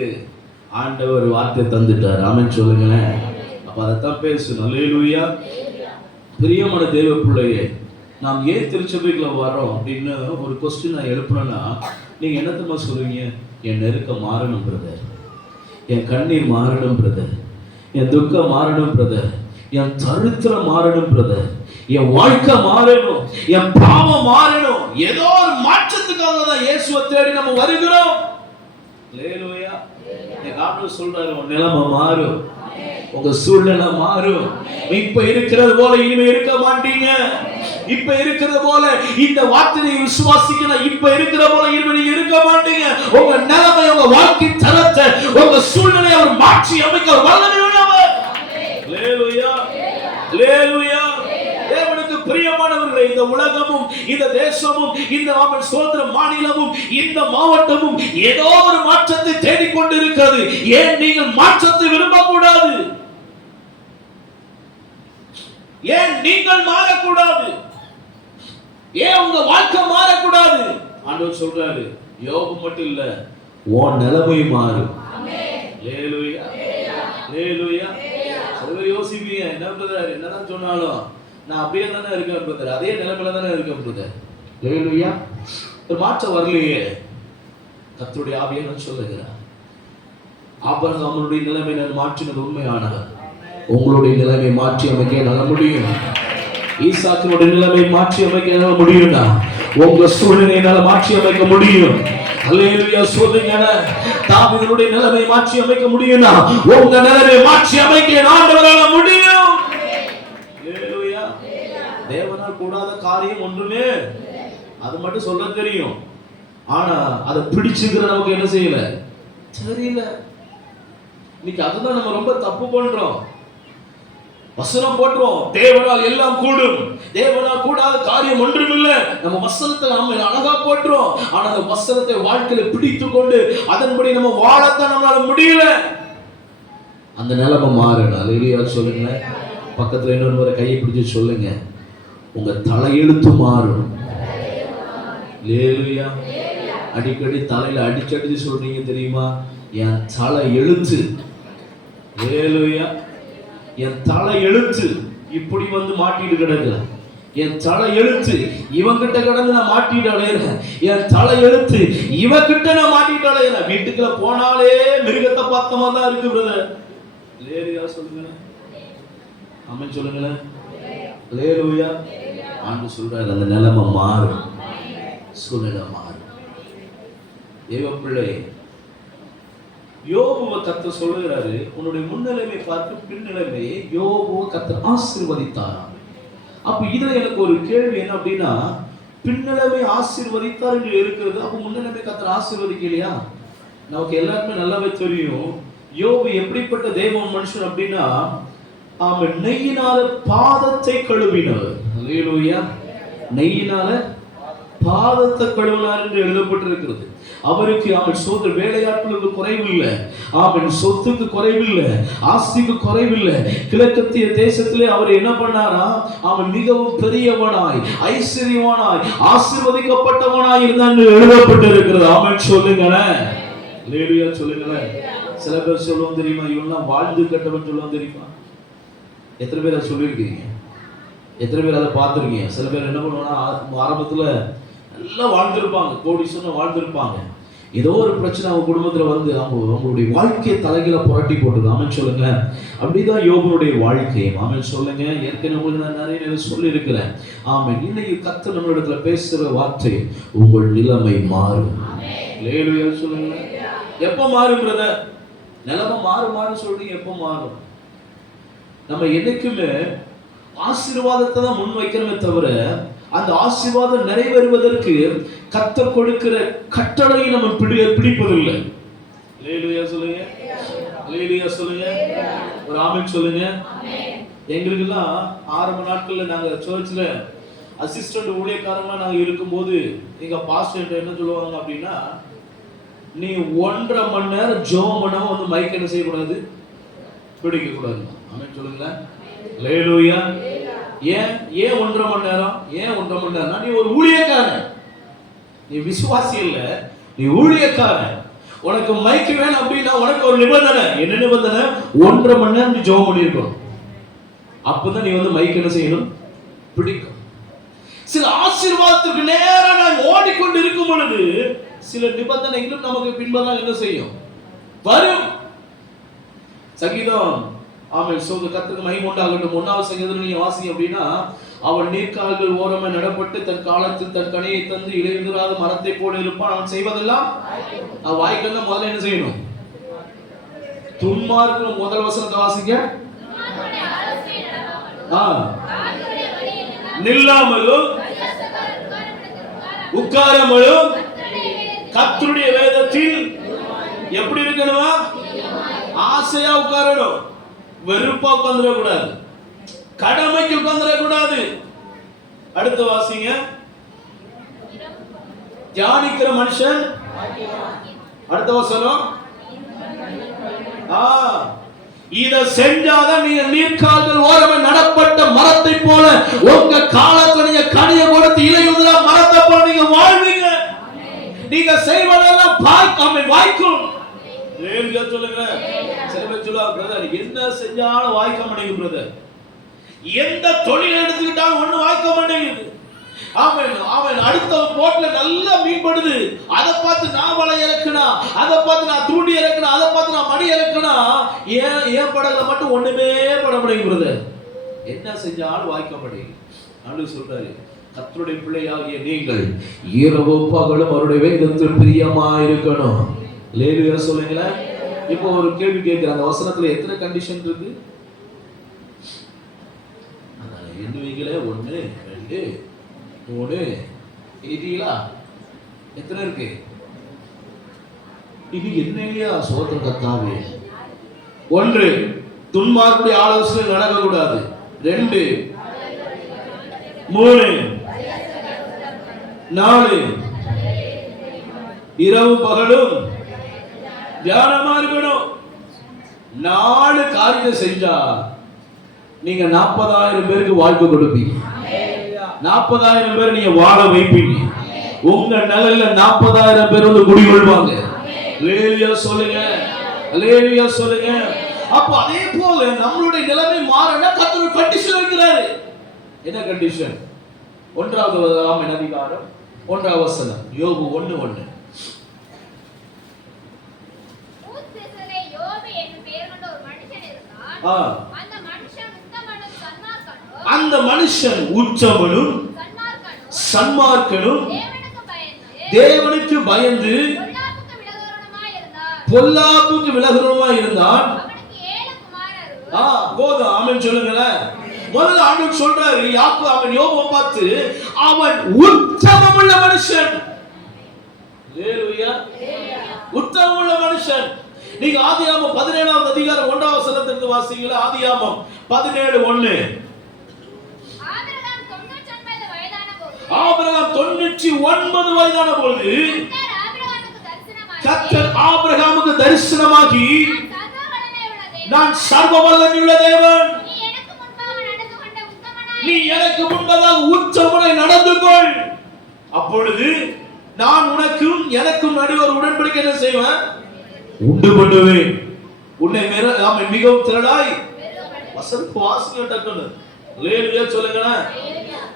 ஆண்டவர் வார்த்தை தந்துட்டார். ஆமென் சொல்லுங்களேன். அப்ப அதைத்தான் பேசணும். அல்லேலூயா. பிரியமான தேவ பிள்ளையே, நாம் ஏன் திருச்சபைக்குள்ள வரோம் அப்படின்னு ஒரு கொஸ்டின் நான் எழுப்புனேன்னா, நீங்க என்ன தெரியுமா சொல்லுவீங்க? என் நெருக்கம் மாறணும் பிரதர், என் கண்ணீர் மாறணும் பிரதர், என் துக்கம் மாறணும் பிரதர், என் சரித்திரம் மாறணும் பிரதர், என் வாழ்க்கை மாறணும், என் பாவம் மாறணும். ஏதோ ஒரு மாற்றத்துக்காக தான் இயேசுவை தேடி நம்ம வருகிறோம். ஹல்லேலூயா. என் ஆண்டவர் சொல்றாரு, உன் நிலைமை மாறும், உங்க சூழ்நிலை மாறும். இப்ப இருக்கிறது போல இனிமே இருக்க மாட்டீங்க. இப்ப இருக்கிறது போல இந்த வார்த்தையை விசுவாசிக்கணும். இப்ப இருக்கிற போல இனிமே இருக்க மாட்டீங்க. உங்க நிலைமை, உங்க வாழ்க்கை தரத்தை, உங்க சூழ்நிலையை அவர் மாற்றி அமைக்க வல்லமை உள்ளவர். ஹல்லேலூயா. ஹல்லேலூயா. தேவனுக்கு பிரியமானவர்களே, இந்த உலகமும் இந்த தேசமும் இந்த சோதர மாநிலமும் இந்த மாவட்டமும் ஏதோ ஒரு மாற்றத்தை தேடிக்கொண்டிருக்கிறது. ஏன் நீங்கள் மாற்றத்தை விரும்பக்கூடாது? ஏன் நீங்கள் மாறக்கூடாது? ஏன் உங்க வாழ்க்கை மாறக்கூடாது? ஆண்டவர் சொல்றாரு, யோபு மட்டும் இல்ல, உன் நிலைமை மாறும். ஹல்லேலூயா. ஹல்லேலூயா. யோசிப்பீங்க, என்ன பிரதர் என்னதான் சொன்னாலும் நான் அப்படியே தானே இருக்கேன் பிரதர், அதே நிலைமையில தானே இருக்கேன் பிரதர். ஹல்லேலூயா. ஒரு மாற்றம் வரலையே. கர்த்தருடைய ஆவியானவர் சொல்லுகிறார், ஆபிரகாமுடைய நிலைமை நான் மாற்றினது உண்மையானவர். உங்களுடைய நிலைமை மாற்றி அமைக்க என்னால முடியும். ஈசாக்கினுடைய நிலைமை மாற்றி அமைக்க என்னால முடியும்னா உங்க சூழ்நிலையை என்னால மாற்றி அமைக்க முடியும். அல்லேலூயா சொல்லுங்க. தாவீதுடைய நிலைமை மாற்றி அமைக்க முடியும்னா உங்க நிலைமை மாற்றி அமைக்க ஆண்டவரால முடியும். அல்லேலூயா. தேவனால் கூடாத காரியம் ஒன்றுமே, அது மட்டும் சொல்ல தெரியும். ஆனா அதை பிடிச்சுக்கிற நமக்கு என்ன செய்யல, தெரியல. இன்னைக்கு அதுதான் நம்ம ரொம்ப தப்பு பண்றோம். வசனம் போட்டுறோம், தேவனால் எல்லாம் கூடும், தேவனால் கூடாத காரியம் ஒன்றுமில்லை. நம்ம வசனத்தை நாம அழகா போட்டுறோம். ஆனா அந்த வசனத்தை வாழ்க்கையில பிடித்து கொண்டு அதன்படி நம்ம வாழத்தான் நம்மளால முடியல. அந்த நிலைமை மாறணும். அல்லேலூயா சொல்லுங்க. பக்கத்துல இன்னொரு முறை கையை பிடிச்சு சொல்லுங்க, உங்க தலையெழுத்து மாறும். அல்லேலூயா. அடிக்கடி தலையில அடிச்சடிச்சு சொல்றீங்க தெரியுமா, என் தலை எழுத்து. அல்லேலூயா. என் தலை எழுத்து இப்படி வந்து மாட்டிட்டு கிடக்குற, என் தலை எழுத்து இவங்கிட்ட கடந்து நான் மாட்டிட்டு அலையிறேன், என் தலை எழுத்து இவகிட்ட நான் மாட்டிட்டு அலையிறேன். வீட்டுக்குள்ள போனாலே மிருகத்தை பார்த்தமா தான் இருக்கு பிரதர். அல்லேலூயா சொல்லுங்க. ஆமென் சொல்லுங்களேன். அல்லேலூயா. ஆண்டு சொல்றாரு, அந்த நிலைமை மாறும், சூழ்நிலை மாறும். தேவ பிள்ளை யோபுவை கர்த்தர் சொல்லுகிறாரு, உன்னுடைய முன்னிலைமை பார்த்து பின்னிலைமையை யோபுவை கர்த்தர் ஆசீர்வதித்தாராம். அப்ப இதுல எனக்கு ஒரு கேள்வி என்ன அப்படின்னா, பின்னிலைமை ஆசீர்வதித்தார் என்று இருக்கிறது, அப்ப முன்னிலைமை கர்த்தர் ஆசீர்வதிக்கலையா? நமக்கு எல்லாருக்குமே நல்லாவே தெரியும் யோபு எப்படிப்பட்ட தேவ மனுஷன் அப்படின்னா, அவன் நெய்யினால பாதத்தை கழுவினவர். அல்லேலூயா. நெய்யினால பாதத்தை கழுவினார் என்று எழுதப்பட்டிருக்கிறது. அவருக்கு அவன் சொந்த வேலையாட்களுக்கு குறைவில்லை, அவன் சொத்துக்கு குறைவில்லை, ஆஸ்திக்கு குறைவில்லை. கிழக்கத்திய தேசத்திலே அவர் என்ன பண்ணாரா, அவன் மிகவும் பெரியவனாய் ஐஸ்வர்யவானாய் ஆசீர்வதிக்கப்பட்டவனாய் இருந்தான் எழுதப்பட்டிருக்கிறது. அவன் சொல்லுங்களேன். அல்லேலூயா சொல்லுங்களேன். சில பேர் சொல்லுவோம் தெரியுமா, இவன்லாம் வாழ்ந்து கட்டவன் சொல்லுவோம் தெரியுமா? எத்தனை பேர் அதை சொல்லியிருக்கீங்க? எத்தனை பேர் அதை பார்த்துருக்கீங்க? சில பேர் என்ன பண்ணுவாங்கன்னா, ஆரம்பத்துல நல்லா வாழ்ந்திருப்பாங்க, கோடீஸ்வரனா வாழ்ந்திருப்பாங்க. ஏதோ ஒரு பிரச்சனை அவங்க குடும்பத்துல வந்து அவங்களுடைய வாழ்க்கையை தலைகீழ புரட்டி போட்டுது. ஆமென் சொல்லுங்க. அப்படிதான் யோபுடைய வாழ்க்கை. ஆமென் சொல்லுங்க. ஏற்கனவே உங்களுக்கு நான் நிறைய நேரம் சொல்லி இருக்கிறேன். ஆமென். இன்னைக்கு கர்த்தர் நம்மளிடத்துல பேசுற வார்த்தை, உங்கள் நிலைமை மாறும். அல்லேலூயா சொல்லுங்க. எப்ப மாறும் பிரதர்? நிலைமை மாறும் சொல்றீங்க, எப்ப மாறும்? நம்ம என்னைக்குமே ஆசீர்வாதத்தை தான் முன் வைக்கிறோமே தவிர, அந்த ஆசீர்வாதம் நிறைவேறுவதற்கு கர்த்தர் கொடுக்கிற கட்டளையை நம்ம பிடிப்பதில்லை. அல்லேலூயா சொல்லுங்க. அல்லேலூயா சொல்லுங்க. ஒரு ஆமென் சொல்லுங்க. எங்களுக்கெல்லாம் ஆரம்ப நாட்கள்ல நாங்க சர்ச்ல அசிஸ்டன்ட் ஊழியக்காரங்களா நாங்க இருக்கும்போது எங்க பாஸ்டர் என்ன சொல்லுவாங்க அப்படின்னா, நீ 1.5 மணி நேரம் ஜெபம் பண்ணாம வந்து மைக் என்ன செய்யக்கூடாது, பிடிக்க கூடாது. ஆமென் சொல்லுங்க. அல்லேலூயா. ஏன் 1.5 மணி நேரம்? ஏன் 1.5 மணி நேரம்? நீ ஒரு ஊழியக்காரன், நீ விசுவாசி இல்ல, நீ ஊழியக்காரன். உனக்கு மைக் வேணும் அப்படின்னா உனக்கு ஒரு நிபந்தனை. என்ன நிபந்தனை? 1.5 மணி நேரம் நீ ஜெபம் பண்ணிருக்கணும். அப்பதான் நீ வந்து மைக் என்ன செய்யணும், பிடிக்கும். சில ஆசீர்வாதத்துக்கு நேரா நான் ஓடிக்கொண்டு இருக்கும் பொழுது சில நிபந்தனைகளும் நமக்கு பின்பதான் என்ன செய்யும், வரும். சங்கீதம் ஆமென் சொல்லுங்க. கர்த்தருக்கு மகிமை உண்டாகட்டும். 1வது சங்கீதத்துல நீங்க வாசிங்க அப்படின்னா, அவன் நீர்க்கால்கள் ஓரமா நடப்பட்டு தன் காலத்தில் தன் கனியை தந்து இலையுதிராத மரத்தை போல இருப்பான். அவன் செய்வதெல்லாம் வாய்க்கல்ல. முதல்ல என்ன செய்யணும்? துன்மார்க்கும் முதல் வசனத்தை வாசிங்க. நில்லாமலும் உட்காராமலும் கர்த்தருடைய வேதத்தில் எப்படி இருக்கணுமா? ஆசையா உட்காரணும், வெறுப்பா உட்கார்ந்துட கூடாது, கடமைக்கு உட்கார்ந்துட கூடாது. அடுத்த வாசிங்க. தியானிக்கிற மனுஷன், அடுத்த வசனம், இத செஞ்சாதான் நீங்க நீர்க்கால்கள் ஓரமா நடப்பட்ட மரத்தை போல உங்க காலத்துல நீங்க கனியை கொடுத்து இலையுதிரா மரத்தை போல நீங்க வாழ்வீங்க. நீங்க செய்வதெல்லாம் வாய்க்கும். சொல்லுங்க. சில பேர் சொல்லுவாங்க, பிரதர் என்ன செஞ்சாலும் வாய்க்க மாட்டேங்குது பிரதர், எந்த தொழில் எடுத்துக்கிட்டாலும் ஒண்ணு வாய்க்க மாட்டேங்குது. அவன் அவன் அடுத்த போட்ல நல்லா மீன் படுது, அதை பார்த்து நான் வலை இறக்குனா, அதை பார்த்து நான் தூண்டி இறக்குனா, அதை பார்த்து நான் மணி இறக்குனா, ஏன் படகுல மட்டும் ஒண்ணுமே பட முடியுங்கிறது. என்ன செஞ்சாலும் வாய்க்க முடியும். ஆண்டவர் சொல்றாரு, கர்த்தருடைய பிள்ளையாகிய நீங்கள் இரவும் பகலும் அவருடைய வேதத்தில் பிரியமா இருக்கணும். லேலுயா சொல்லுங்களேன். இப்போ ஒரு கேள்வி கேட்கிற, அந்த வசனத்துல எத்தனை கண்டிஷன் இருக்கு? எண்ணுவீங்களே 1 2 3 எண்ணிட்டீங்களா? எத்தனை இருக்கு? இது என்னையா சோதனை கத்தாவே? 1, துன்மார்க்குடைய ஆலோசனை நடக்கக்கூடாது. 2, 3, 4, இரவு பகலும் தியானமா இருக்கணும். 4 காரியத்தை செஞ்சா நீங்க 40,000 பேருக்கு வாழ்க்கை கொடுப்பீங்க. 40,000 பேர் நீங்க வாழ வைப்பீங்க. உங்க நிழல்ல 40,000 பேர் வந்து குடிகொள்வாங்க. அல்லேலூயா சொல்லுங்க, அல்லேலூயா சொல்லுங்க. அப்ப அதே போல நம்மளுடைய நிலைமை மாறனா கர்த்தர் கண்டிஷன் வைக்கிறாரு. என்ன கண்டிஷன்? 1 அதிகாரம் 1 வசனம், யோபு 1:1. அந்த மனுஷன் உத்தமனும் சன்மார்க்கனும் தேவனுக்கு பயந்து பொல்லாப்புக்கு விலகுறவனுமாய் இருந்தான். போதும், ஆமென் சொல்லுங்களேன். முதல்ல ஆண்டவர் சொல்றாரு, அவன் யோபை பார்த்து, அவன் உத்தமமுள்ள மனுஷன். அல்லேலூயா, உத்தமமுள்ள மனுஷன். நீங்க ஆதியாகமம் 17 அதிகாரம் 1 வசனத்திலிருந்து வாசிங்களா? ஆதியாகமம் 17:1. ஆபிரகாம் 99 வயதான பொழுது கர்த்தர் ஆபிரகாமுக்கு தரிசனமாகி, நான் சர்வ வல்லமையுள்ள தேவன், நீ எனக்கு முன்பதாக உத்தமனாய் நடந்து கொள். அப்பொழுது நான் உனக்கும் எனக்கும் நடுவே ஒரு உடன்படிக்கை என்ன செய்வேன்? உண்டு பண்ணுவேன். உன்னை மிகவும் திரளாய் வசனம் வாசிங்க டக்குன்னு. அல்லேலூயா சொல்லுங்களேன்.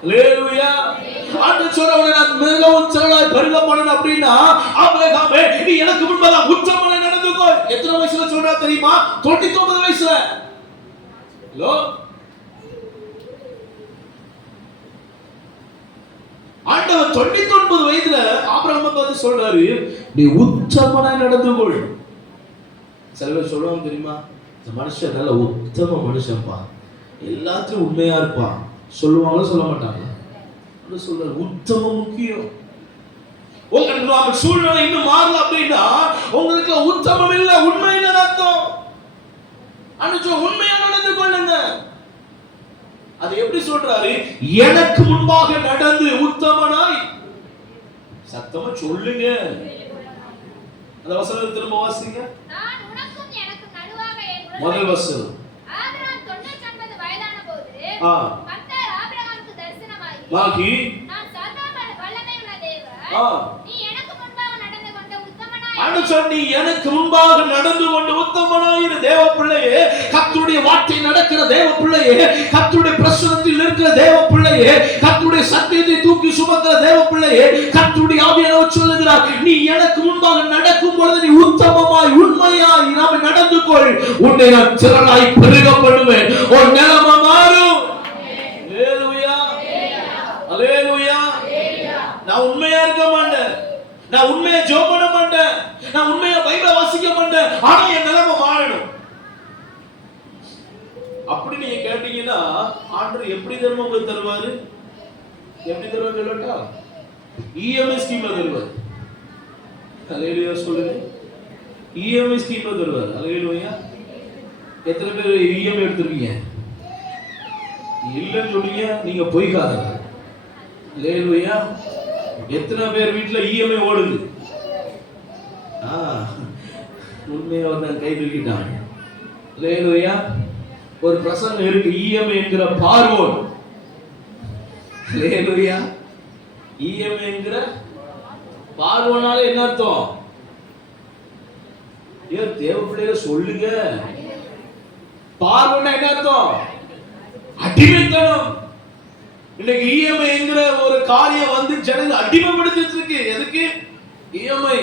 அல்லேலூயா. ஆண்டவர் சொல்றவனே நான் மிகவும் திரளாய் பெருக பண்ணணும் அப்படின்னா, ஆபிரகாமே நீ எனக்கு முன்பதாக உத்தமனாய் நடந்து கொள். எத்தனை வயசுல சொல்றா தெரியுமா? 99 வயசுல. ஹலோ, ஆண்டவர் 99 வயதுல ஆபிரகாமை பார்த்து சொல்றாரு, நீ உத்தமனாய் நடந்து கொள். சில பேர் சொல்லுவாங்க தெரியுமா, இந்த மனுஷன் நல்ல உத்தம மனுஷன்ப்பா, எல்லாத்தையும் உண்மையா இருப்பான் சொல்லுவாங்களோ சொல்ல மாட்டாங்க. சொல்றாரு, உத்தமம் முக்கியம். உங்களுக்கு சூழ்நிலை இன்னும் மாறல அப்படின்னா உங்களுக்கு உத்தமம் இல்ல, உண்மை இல்ல அர்த்தம். அன்னைக்கு உண்மையா நடந்து கொள்ளுங்க. அது எப்படி சொல்றாரு? எனக்கு முன்பாக நடந்து உத்தமனாய். சத்தமா சொல்லுங்க. அந்த வசனத்தை திரும்ப வாசிங்க. முதல் வசனம். ஆபிரகாம் 99 வயதான போது கர்த்தர் ஆபிரகாமுக்கு தரிசனமாகி, நான் சர்வ வல்லமையுள்ள தேவன், நீ எனக்கு முன்பாக நடந்து கொண்ட உத்தமனாய். ஆண்டவர் நீ எனக்கு முன்பாக நடந்து கொண்ட உத்தமனாய் இரு. தேவ பிள்ளையே, கர்த்தருடைய வார்த்தை நடக்கிற தேவ பிள்ளையே, கர்த்தருடைய பிரசன்னத்தில் இருக்கிற தேவ பிள்ளையே, கர்த்தருடைய சத்தியத்தை தூக்கி சுமக்கிற தேவ பிள்ளையே, கர்த்தருடைய ஆவியானவர் சொல்லுகிறார், நீ எனக்கு முன்பாக நடக்கும் பொழுது நீ உத்தமமாய் உண்மையாய் நாம் நடந்து கொள். உன்னை நான் திரளாய் பெருக பண்ணுவேன். ஒரு நிலைமை மாறும். அல்லேலூயா, அல்லேலூயா. நான் உண்மையா இருக்க மாட்டேன், நான் உண்மையா ஜெபம் பண்ண மாட்டேன், நான் உண்மையா பைபிளை வாசிக்க மாட்டேன், ஆனா என் நிலைமை மாறணும். அப்படி நீங்க கேட்டீங்கன்னா ஆண்டவர் எப்படி தர்மம் உங்களுக்கு தருவாரு? எப்படி தருவாரு சொல்லட்டா? இஎம்ஐ ஸ்கீம்ல தருவார். அல்லேலூயா சொல்லுங்க. இஎம்ஐ ஸ்கீம்ல தருவார். அல்லேலூயா. எத்தனை பேர் இஎம்ஐ எடுத்துருக்கீங்க? இல்லைன்னு சொன்னீங்க, நீங்க பொய்க்காரங்க. அல்லேலூயா. எத்தனை பேர் வீட்டுல இஎம்ஐ ஓடுது? உண்மையா வந்து கை தூக்கிட்டாங்க. அல்லேலூயா. ஒரு பிரசங்கம் இருக்கு, இஎம்ஐ என்கிற பார்வோன். அல்லேலூயா. இஎம்ஐ என்கிற பார்வோனால என்ன அர்த்தம்? ஏன் தேவ பிள்ளைகளை சொல்லுங்க. பார்வோனா என்ன அர்த்தம்? அடிமைத்தனம். இன்னைக்கு இஎம்ஐங்கிற ஒரு காரியம் வந்து ஜனங்கள் அடிமைப்படுத்திட்டு இருக்கு. எதுக்கு? இஎம்ஐ.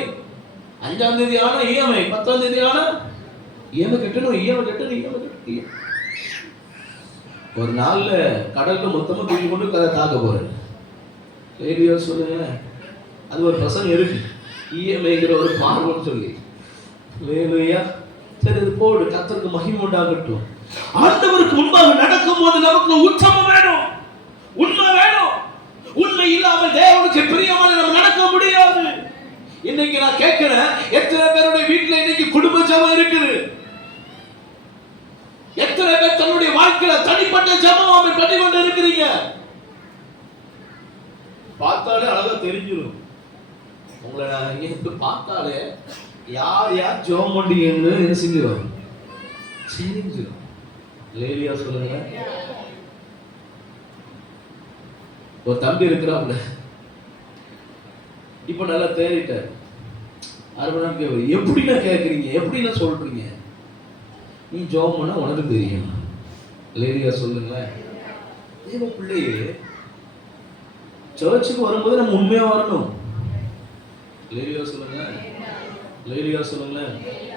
5ஆம் தேதி ஆனா இஎம்ஐ, 10ஆம் தேதி ஆனா இஎம்ஐ கட்டணும், இஎம்ஐ கட்டணும், இஎம்ஐ கட்டணும். ஒரு நாள்ல கடல்ல மொத்தமா தூக்கி கொண்டு கதை தாக்க போறேன். ரேடியோ சொல்லுங்க, அது ஒரு பிரசங்கம் இருக்கு, இஎம்ஐங்கிற ஒரு பார்வன்னு சொல்லி. ஹல்லேலூயா. சரி, அது போடு, கர்த்தருக்கு மகிமை உண்டாகட்டும். ஆண்டவருக்கு முன்பாக நடக்கும் போது நமக்கு உச்சமம் வேணும், உண்மை வேணும். உண்மை இல்லாமல் தேவனுக்கு பிரியமான நம்ம நடக்க முடியாது. இன்னைக்கு நான் கேட்கிறேன், எத்தனை பேருடைய வீட்டுல இன்னைக்கு குடும்ப ஜெபம் இருக்குது? எத்தனை பேர் தன்னுடைய வாழ்க்கையில தனிப்பட்ட ஜெபம் அவங்க பண்ணி கொண்டு இருக்கிறீங்க? பார்த்தாலே அழகா தெரிஞ்சிடும். உங்களை நான் பார்த்தாலே யார் யார் ஜெபம் பண்றீங்கன்னு என்ன செஞ்சிடும், தெரிஞ்சிடும். லேலியா சொல்லுங்க. ஒரு தம்பி இருக்கிறாப்ல, இப்ப நல்லா தேறிட்டார். அறுபதாம் கேள்வி, எப்படின்னா கேட்குறீங்க, எப்படின்னா சொல்றீங்க? நீ ஜெபம் பண்ண உனக்கு தெரியும். லேலியா சொல்லுங்க. தேவ பிள்ளையே, சர்ச்சுக்கு வரும்போது நம்ம உண்மையா வரணும். லேலியா சொல்லுங்க, லேலியா சொல்லுங்க.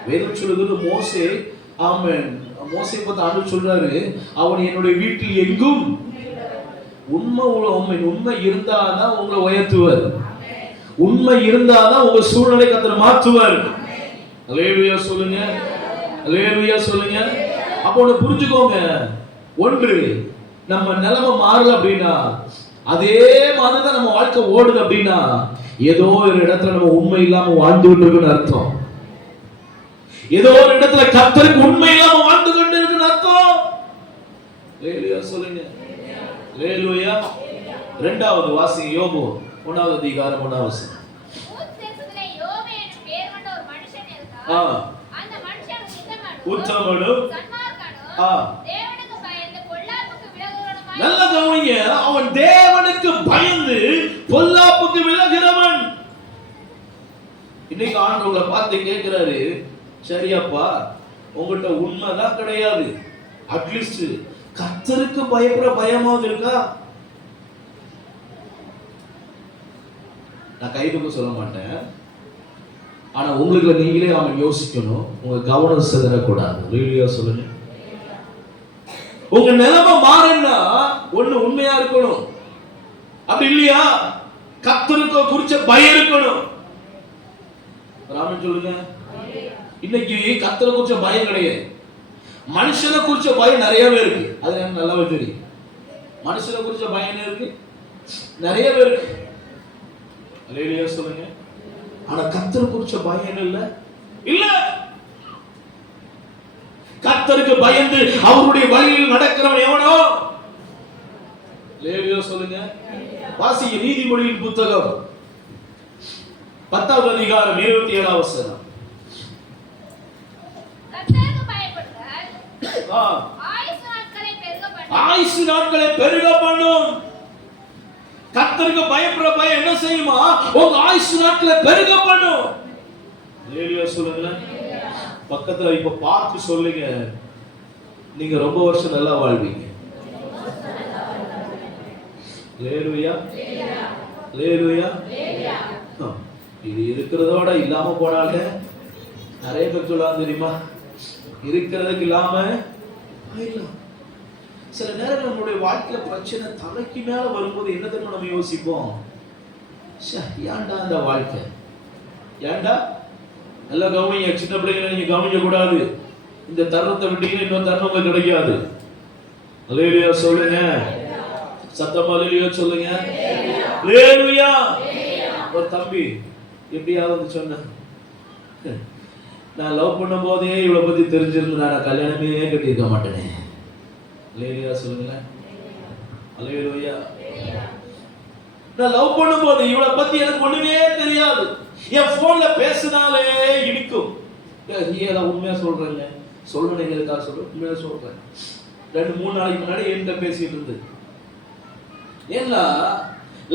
வேதம் சொல்லுகிறது, மோசே, ஆமென், மோசே பார்த்து ஆண்டவர் சொல்றாரு, அவன் என்னுடைய வீட்டில் எங்கும் உண்மை இருந்தாதான் உங்களை உயர்த்துவார். உண்மை இருந்தாதான் உங்க சூழ்நிலை கர்த்தர் மாற்றுவார். அல்லேலூயா சொல்லுங்க, அல்லேலூயா சொல்லுங்க. அப்போ ஒண்ணு புரிஞ்சுக்கோங்க, ஒன்று நம்ம நிலைமை மாறல அப்படின்னா, அதே மாதிரிதான் நம்ம வாழ்க்கை ஓடுது அப்படின்னா, ஏதோ ஒரு இடத்துல நம்ம உண்மை இல்லாம வாழ்ந்து கொண்டு இருக்குன்னு அர்த்தம். ஏதோ ஒரு இடத்துல கர்த்தருக்கு உண்மை இல்லாம வாழ்ந்து கொண்டு இருக்குன்னு அர்த்தம். அல்லேலூயா சொல்லுங்க, அல்லேலூயா. இரண்டாவது வாசிங்க, யோபு 1ஆவது அதிகாரம் 1ஆவது வசனம். உத்தமனும் நல்ல கவனிங்க, அவன் தேவனுக்கு பயந்து பொல்லாப்புக்கு விலகிறவன். இன்னைக்கு ஆண்டவரை பார்த்து கேட்கிறாரு, சரியாப்பா, உங்கள்கிட்ட உண்மைதான் கிடையாது, அட்லீஸ்ட் கர்த்தருக்கு பயப்படுற பயமாவது இருக்கா? நான் கைதுக்கு சொல்ல மாட்டேன், ஆனா உங்களுக்கு நீங்களே அவன் யோசிக்கணும், உங்க கவனம் சிதறக்கூடாது. ரேடியோ சொல்லுங்க. உங்க நிலைமை மாறன்னா ஒண்ணு உண்மையா இருக்கணும், அப்படி இல்லையா கர்த்தருக்கு குறிச்ச பயம் இருக்கணும். ராமன் சொல்லுங்க. இன்னைக்கு கர்த்தரை குறிச்ச பயம் கிடையாது, மனுஷனை குறிச்ச பயம் நிறையவே இருக்கு. அது எனக்கு நல்லாவே தெரியும். மனுஷனை குறிச்ச பயம் இருக்கு, நிறையவே இருக்கு. அல்லேலூயா சொல்லுங்க. ஆனா கர்த்தரை குறிச்ச பயம் இல்ல, இல்ல. கர்த்தருக்கு பயந்து அவருடைய வழியில் நடக்கிறவன் எவனோ? அல்லேலூயா சொல்லுங்க. வாசிங்க நீதிமொழியின் புத்தகம் 10ஆவது அதிகாரம் 27ஆவது வசனம். ஆயுசு நாட்களை பெருக பண்ணும். கர்த்தருக்கு பயப்படுற பயம் என்ன செய்யுமா? உங்க ஆயுசு நாட்களை பெருக பண்ணும். லேலியா சொல்லுங்க. பக்கத்துல இப்ப பார்த்து சொல்லுங்க, நீங்க ரொம்ப வருஷம் நல்லா வாழ்வீங்க. லேலுயா, லேலுயா. இது இருக்கிறதோட இல்லாம போனாங்க. நிறைய பேர் சொல்லலாம் தெரியுமா, இருக்கிறதுக்கு இல்லாம போயிடலாம். சில நேரம் நம்மளுடைய வாழ்க்கையில பிரச்சனை தலைக்கு மேல வரும்போது என்ன தெரியுமா நம்ம யோசிப்போம், ஏன்டா அந்த வாழ்க்கை, ஏன்டா? நல்லா கவனிங்க, சின்ன பிள்ளைங்களை நீங்க கவனிக்க கூடாது. இந்த தருணத்தை விட்டீங்கன்னா இன்னொரு தருணம் உங்களுக்கு கிடைக்காது. அல்லேலூயா சொல்லுங்க, சத்தமா அல்லேலூயா சொல்லுங்க. அல்லேலூயா. ஒரு தம்பி எப்படியாவது வந்து சொன்ன, நான் லவ் பண்ணும் போதே இவளை பத்தி தெரிஞ்சிருந்து நான் கல்யாணமே கட்டியிருக்க மாட்டேனே. அல்லேலூயா சொல்லுங்களேன். அல்லேலூயா. நான் லவ் பண்ணும் போது இவளை பத்தி எனக்கு ஒண்ணுமே தெரியாது. என் போன்ல பேசினாலே இடிக்கும். ஏதாவது உண்மையா சொல்றேங்க, சொல்லணும் எதுக்காக சொல்றேன், உண்மையா சொல்றேன். 2-3 நாளைக்கு முன்னாடி என்கிட்ட பேசிட்டு இருந்து. ஏன்னா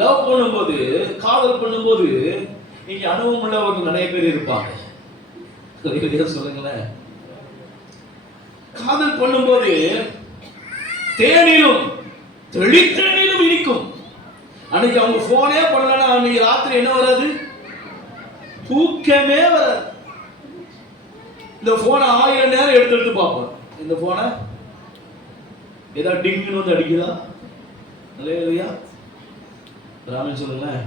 லவ் பண்ணும்போது, காதல் பண்ணும்போது இங்க அனுபவம் உள்ளவர்கள் நிறைய பேர் இருப்பாங்க. சொல்லுங்களேன். காதல் பண்ணும்போது தேனிலும் தெளித்தேனிலும் இனிக்கும். அன்னைக்கு அவங்க போனே பண்ணலன்னா அன்னைக்கு ராத்திரி என்ன வராது? தூக்கமே வராது. இந்த போனை 1000 நேரம் எடுத்து பார்ப்போம். இந்த போனை ஏதாவது டிங்குன்னு வந்து அடிக்குதா? இல்லையா? ராமன் சொல்லுங்களேன்.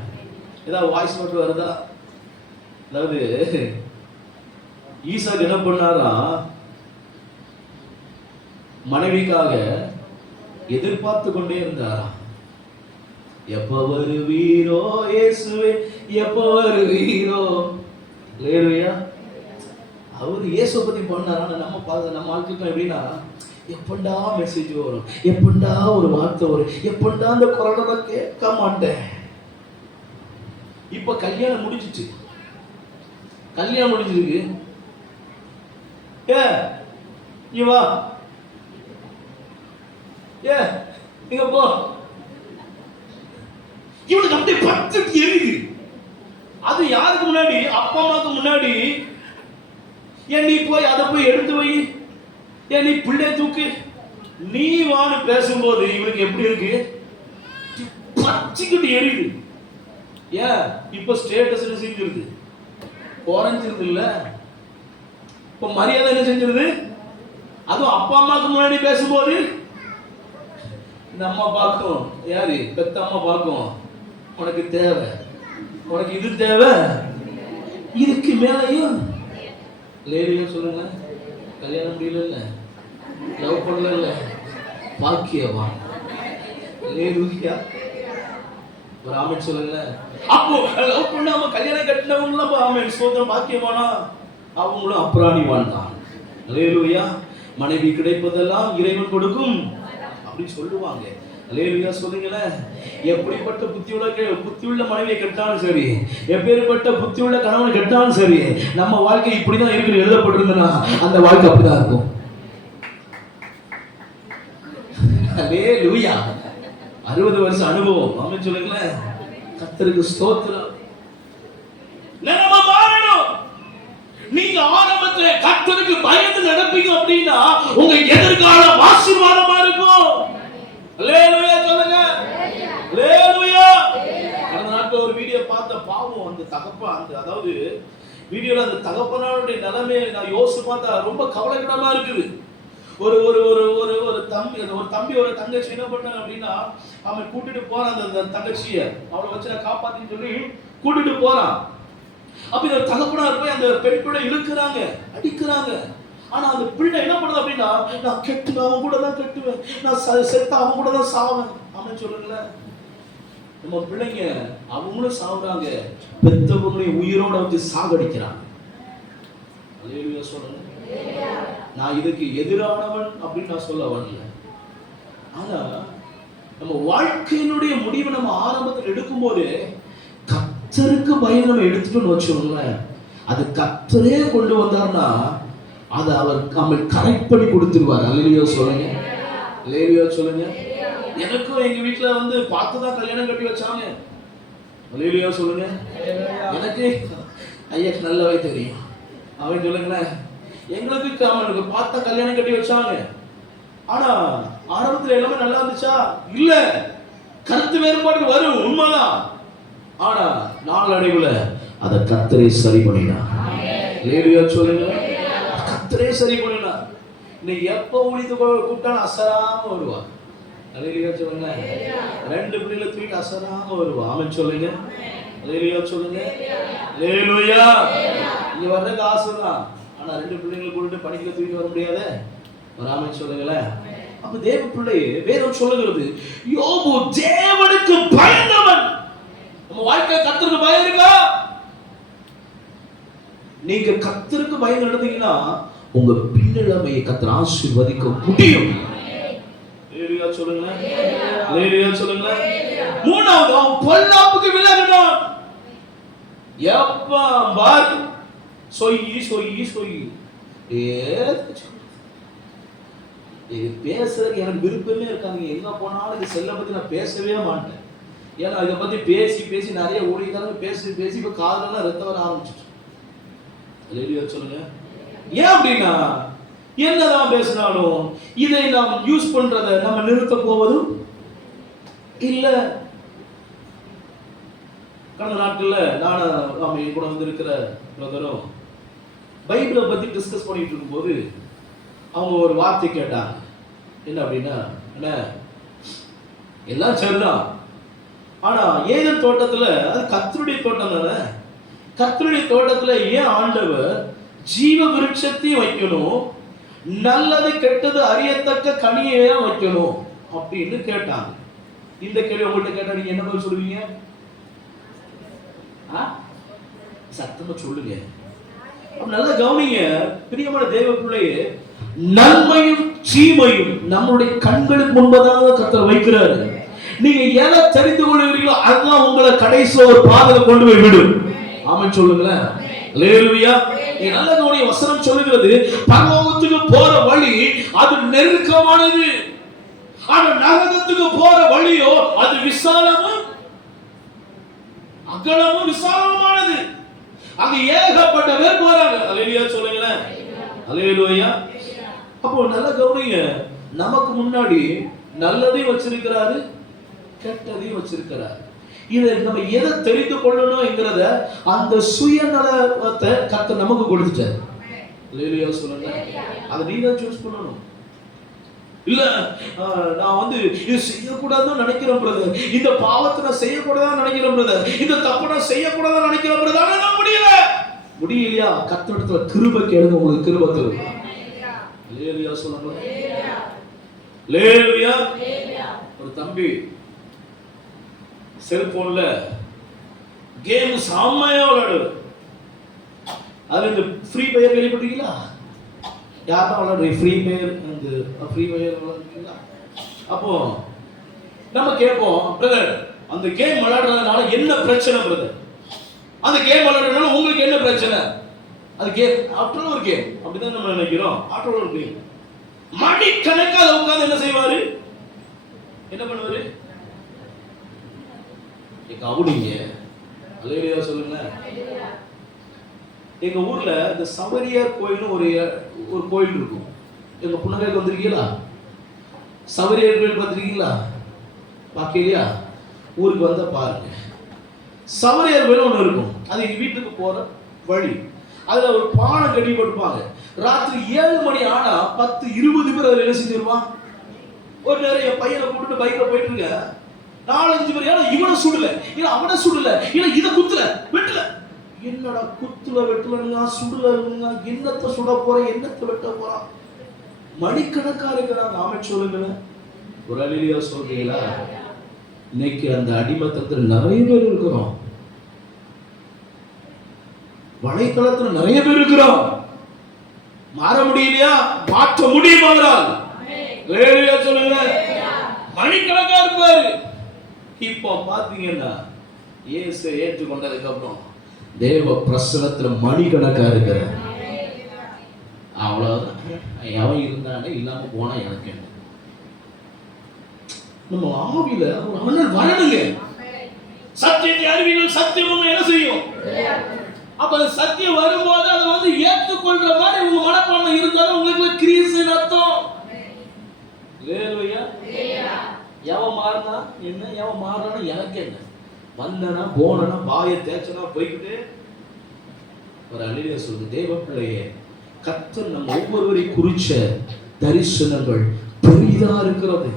ஏதாவது வாய்ஸ் நோட் வருதா? அதாவது ஈசாக்கு என்ன பண்ணாரா, மனைவிக்காக எதிர்பார்த்து கொண்டே இருந்தாரா. எப்ப வருவீரோ இயேசுவே, எப்ப வருவீரோ. இல்லையா? அவரு இயேசுவை பத்தி பண்ணாரா. நம்ம ஆட்களுக்கு எப்படின்னா, எப்பண்டா மெசேஜ் வரும், எப்பண்டா ஒரு வார்த்தை வரும், எப்பண்டா அந்த குரலை கேட்க மாட்டேன். இப்ப கல்யாணம் முடிஞ்சிச்சு, கல்யாணம் முடிஞ்சிருக்கு. நீ வா, இங்க போ. இவனுக்கு அப்படியே பத்துக்கு எரியுது. அது யாருக்கு முன்னாடி? அப்பா அம்மாவுக்கு முன்னாடி. ஏன் நீ போய் அதை போய் எடுத்து வை, ஏன் நீ பிள்ளை தூக்கு, நீ வான்னு பேசும்போது இவனுக்கு எப்படி இருக்கு? பச்சிக்கிட்டு எரியுது. ஏன்? இப்ப ஸ்டேட்டஸ் என்ன செஞ்சிருது? குறைஞ்சிருது இல்ல? இப்ப மரியாதை என்ன செஞ்சிருது? அதுவும் அப்பா அம்மாவுக்கு முன்னாடி பேசும்போது இந்த அம்மா பார்க்கும், யாரு பெத்த அம்மா பார்க்கும், உனக்கு தேவை, உனக்கு இது தேவை, இதுக்கு மேலையும். லேடியும் சொல்லுங்க, கல்யாணம் முடியல, லவ் பண்ணல, பாக்கியவா லேடியா ஒரு ஆமென் சொல்லுங்க. அப்போ லவ் பண்ணாம கல்யாணம் கட்டினவங்களும் ஆமென் சோதரம் பாக்கியவானா, அவங்களும் அப்ராணிவான் தான். அல்லேலூயா. மனைவி கிடைப்பதெல்லாம் இறைவன் கொடுக்கும் அப்படி சொல்லுவாங்க. அல்லேலூயா சொல்லுங்களேன். எப்படிப்பட்ட புத்தியுள்ள மனைவியை கெட்டாலும் சரி, எப்பேற்பட்ட புத்தியுள்ள கணவனை கெட்டாலும் சரி, நம்ம வாழ்க்கை இப்படிதான் இருக்கு எழுதப்பட்டிருந்தனா அந்த வாழ்க்கை அப்படிதான் இருக்கும். அல்லேலூயா. 60 வருஷம் அனுபவம். ஆமென் சொல்லுங்களேன். கர்த்தருக்கு ஸ்தோத்திரம். நம்ம மாறணும். நீங்க ஆரம்பத்துல கர்த்தருக்கு பயந்து நடப்பீங்க அப்படின்னா உங்க எதிர்காலம் ஆசீர்வாதமா இருக்கும். அல்லேலூயா சொல்லுங்க. அல்லேலூயா. கடந்த நாட்கள் ஒரு வீடியோ பார்த்த, பாவம் அந்த தகப்பன், அந்த அதாவது வீடியோல அந்த தகப்பனாருடைய நிலைமையை நான் யோசிச்சு பார்த்தா ரொம்ப கவலைக்கிடமா இருக்குது. ஒரு ஒரு ஒரு ஒரு ஒரு தம்பி ஒரு தங்கச்சி என்ன பண்ணாங்க அப்படின்னா, அவன் கூட்டிட்டு போறான் அந்த தங்கச்சியை, அவளை வச்சு நான் காப்பாத்தின்னு சொல்லி கூட்டிட்டு போறான். அப்ப இந்த தகப்பனார் போய் அந்த பெண் பிள்ளை இழுக்கிறாங்க, அடிக்கிறாங்க. ஆனா அந்த பிள்ளை என்ன பண்ணுது அப்படின்னா, நான் கெட்டுவேன், அவன் கூட தான் கெட்டுவேன், நான் செத்த அவன் கூட தான் சாவேன். அவன் சொல்லுங்களேன். நம்ம பிள்ளைங்க அவங்களும் சாவுறாங்க, பெத்தவங்களையும் உயிரோட வச்சு சாகடிக்கிறாங்க. அல்லேலூயா சொல்லுங்க. நான் இதுக்கு எதிரானவன் அப்படின்னு நான் சொல்ல வரல. ஆனா நம்ம வாழ்க்கையினுடைய முடிவை நம்ம ஆரம்பத்தில் எடுக்கும் போது கர்த்தருக்கு பயந்து நம்ம எடுத்துட்டோம்னு வச்சோங்களேன், அது கர்த்தரே கொண்டு வந்தார்னா அதை அவர் கரெக்ட் பண்ணி கொடுத்துருவார். அல்லேலூயா சொல்லுங்க. அல்லேலூயா சொல்லுங்க. எனக்கும் எங்க வீட்டுல வந்து பார்த்துதான் கல்யாணம் கட்டி வச்சாங்க. அல்லேலூயா சொல்லுங்க. எனக்கு ஐயாக்கு நல்லாவே தெரியும். அவன் சொல்லுங்களேன், எங்களுக்கு அவனுக்கு பார்த்தா கல்யாணம் கட்டி வச்சாங்க. ஆனா ஆரம்பத்துல எல்லாமே நல்லா இருந்துச்சா? இல்ல, கருத்து வேறுபாடு வரும், உண்மைதான். ஆனா நாளடைவுல அதை கர்த்தரே சரி பண்ணினார். அல்லேலூயா சொல்லுங்க. கர்த்தரே சரி பண்ணினார். இன்னைக்கு எப்ப ஊழித்து கூப்பிட்டாலும் அசராம வருவா. அல்லேலூயா சொல்லுங்க. 2 பிள்ளைகளை தூக்கி அசராம வருவா. ஆமென் சொல்லுங்க. அல்லேலூயா சொல்லுங்க. அல்லேலூயா. இங்க வர்றதுக்கு ஆசைதான், ஆனா 2 பிள்ளைங்களை கூட்டிட்டு படிக்க தூக்கி வர முடியாது. ஒரு ஆமென் சொல்லுங்களேன். அப்ப தேவ பிள்ளை வேதம் சொல்லுகிறது, யோபு தேவனுக்கு பயந்தவன். நம்ம வாழ்க்கை கர்த்தருக்கு பயம் இருக்கா? நீங்க கர்த்தருக்கு பயந்து நடந்தீங்கன்னா உங்க பின்னலமையை கர்த்தர் ஆசீர்வதிக்க முடியும். அல்லேலூயா சொல்லுங்க. அல்லேலூயா சொல்லுங்க. 3வது, அவன் பொல்லாப்புக்கு விலகினான். எப்ப பார் சொய்யி சொய்யி சொய்யி. இது பேசுறதுக்கு எனக்கு விருப்பமே இருக்காங்க. எங்க போனாலும் இது செல்ல பத்தி நான் பேசவே மாட்டேன். ஏன்னா இதை பத்தி பேசி பேசி நிறைய ஊழியக்காரங்க பேசி பேசி இப்ப காதெல்லாம் ரத்தம் வர ஆரம்பிச்சிட்டு. அல்லேலூயா சொல்லுங்க. ஏன் அப்படின்னா, என்னதான் பேசினாலும் இதை நாம் யூஸ் பண்றதை நம்ம நிறுத்த போவதும் இல்ல. கடந்த நாட்கள்ல நானும் என் கூட வந்து இருக்கிற பிரதரும் பைபிளை பத்தி டிஸ்கஸ் பண்ணிட்டு இருக்கும்போது அவங்க ஒரு வார்த்தை கேட்டாங்க. என்ன அப்படின்னா, என்ன எல்லாம் சரிதான், ஆனா ஏதேன் தோட்டத்துல, அது கர்த்தருடைய தோட்டம் தானே, கர்த்தருடைய தோட்டத்துல ஏன் ஆண்டவர் ஜீவ விருட்சத்தையும் வைக்கணும், நல்லது கெட்டது அறியத்தக்க கனியை வைக்கணும் அப்படின்னு கேட்டாங்க. இந்த கேள்வி உங்கள்கிட்ட கேட்டா நீங்க என்ன பதில் சொல்லுவீங்க? சத்தமா சொல்லுங்க. நல்லா கவனிங்க பிரியமான தேவ பிள்ளையே, நன்மையும் தீமையும் நம்முடைய கண்களுக்கு முன்பதாக கர்த்தர் வைக்கிறாரு. நீங்க எதை தெரிந்து கொள்வீர்களோ அதுதான் உங்களை கடைசியில் ஒரு பாதையில கொண்டு போய் விடும். ஆமென் சொல்லுங்களேன். அல்லேலூயா. நீ நல்ல கவனிங்க, வசனம் சொல்லுகிறது பரலோகத்துக்கு போற வழி அது நெருக்கமானது, ஆனா நரகத்துக்கு போற வழியோ அது விசாலமும் அகலமும் விசாலமானது. அங்க ஏகப்பட்ட பேர் போறாங்க. அல்லேலூயா சொல்லுங்களேன். அல்லேலூயா. அப்போ நல்ல கவனிங்க, நமக்கு முன்னாடி நல்லதையும் வச்சிருக்கிறாரு, கெட்டதையும் வச்சிருக்கிறாரு. இதை நம்ம எதை தெரிந்து கொள்ளணும்ங்கிறத அந்த சுயநலத்தை கர்த்தர் நமக்கு கொடுத்துட்டார். அல்லேலூயா சொல்லுங்க. அதை நீங்க சூஸ் பண்ணணும். இல்ல நான் வந்து இது செய்யக்கூடாதுன்னு நினைக்கிறேன் பிரதர், இந்த பாவத்தை நான் செய்யக்கூடாதுன்னு நினைக்கிறேன் பிரதர், இந்த தப்பு நான் செய்யக்கூடாதுன்னு நினைக்கிறேன் பிரதர், ஆனா நான் முடியலையா? கர்த்தரிடத்துல கிருபை கேளுங்க, உங்களுக்கு கிருபை தரும். அல்லேலூயா சொல்லுங்க. அல்லேலூயா. ஒரு தம்பி செல்போன்ல கேம் செம்மையா விளையாடுது. அது இந்த ஃப்ரீ ஃபயர் கேள்விப்பட்டீங்களா? யாரும் விளையாடுறீங்க ஃப்ரீ ஃபயர்? அந்த ஃப்ரீ ஃபயர் விளையாடுறீங்களா? அப்போ நம்ம கேட்போம், பிரதர் அந்த கேம் விளையாடுறதுனால என்ன பிரச்சனை பிரதர்? அந்த கேம் விளையாடுறதுனால உங்களுக்கு என்ன பிரச்சனை? அது கேம், ஆஃப்டர் ஒரு கேம், அப்படிதான் நம்ம நினைக்கிறோம். ஆஃப்டர் ஒரு கேம் மணிக்கணக்காக உட்கார்ந்து என்ன செய்வாரு, என்ன பண்ணுவாரு? கவுனிங்க. அல்லேலூயா சொல்லுங்க. எங்க ஊர்ல இந்த சவரியார் கோயில்னு ஒரு கோயில் இருக்கும். எங்க புன்னகைக்கு வந்திருக்கீங்களா? சவரியார் கோயில் பார்த்திருக்கீங்களா? பார்க்கலையா? ஊருக்கு வந்தா பாருங்க. சவரியார் கோயில் ஒன்று இருக்கும். அது எங்க வீட்டுக்கு போற வழி. அதுல ஒரு பானை கட்டி போட்டுப்பாங்க. ராத்திரி 7 மணி ஆனா 10-20 பேர் அதுல என்ன செஞ்சிருவான். ஒரு நேரம் என் பையனை கூப்பிட்டு பைக்ல போயிட்டு இருக்க, 4-5 பேர், ஏன்னா இவனை சுடல, இல்ல அவனை சுடல, இல்ல இதை குத்துல வெட்டல, என்னடா குத்துல வெட்டலங்க சுடல, என்னத்தை சுட போற, என்னத்தை வெட்ட போறான், மணிக்கணக்கா இருக்கிறாங்க. ஆமென் சொல்லுங்களேன். ஒரு அல்லேலூயா சொல்றீங்களா? இன்னைக்கு அந்த அடிமத்தத்துல நிறைய பேர் இருக்கிறோம், வலைத்தளத்துல நிறைய பேர் இருக்கிறோம். மாற முடியலையா? மாற்ற முடியுமானால் அல்லேலூயா சொல்லுங்க. மணிக்கணக்கா இருப்பாரு. இப்போ பாத்தீங்கன்னா இயேசு ஏற்றுக்கொண்டதுக்கு அப்புறம் தேவ பிரசன்னத்துல மணிக்கணக்கா இருக்கிற, அவ்வளவுதான். எவன் இருந்தானே இல்லாம போனா எனக்கு என்ன? நம்ம ஆவியில ஒரு அண்ணன் வரணுங்க. சத்தியத்தை அறிவீர்கள், சத்தியமும் என்ன செய்யும்? அப்ப சத்தியம் வரும்போது அதை வந்து ஏற்றுக்கொள்ற மாதிரி உங்க மனப்பான்மை இருந்தாலும் உங்களுக்கு கிரீஸ்னு அர்த்தம். அல்லேலூயா. எவன் மாறினா என்ன, எவன் மாறினா எனக்கு என்ன? வந்தனா போனா பாய தேய்ச்சனா போய்கிட்டு ஒரு அல்லேலூயா சொல்லுங்க. தேவ பிள்ளையே, கர்த்தர் நம்ம ஒவ்வொருவரை குறிச்ச தரிசனங்கள் பெரிதா இருக்கிறது.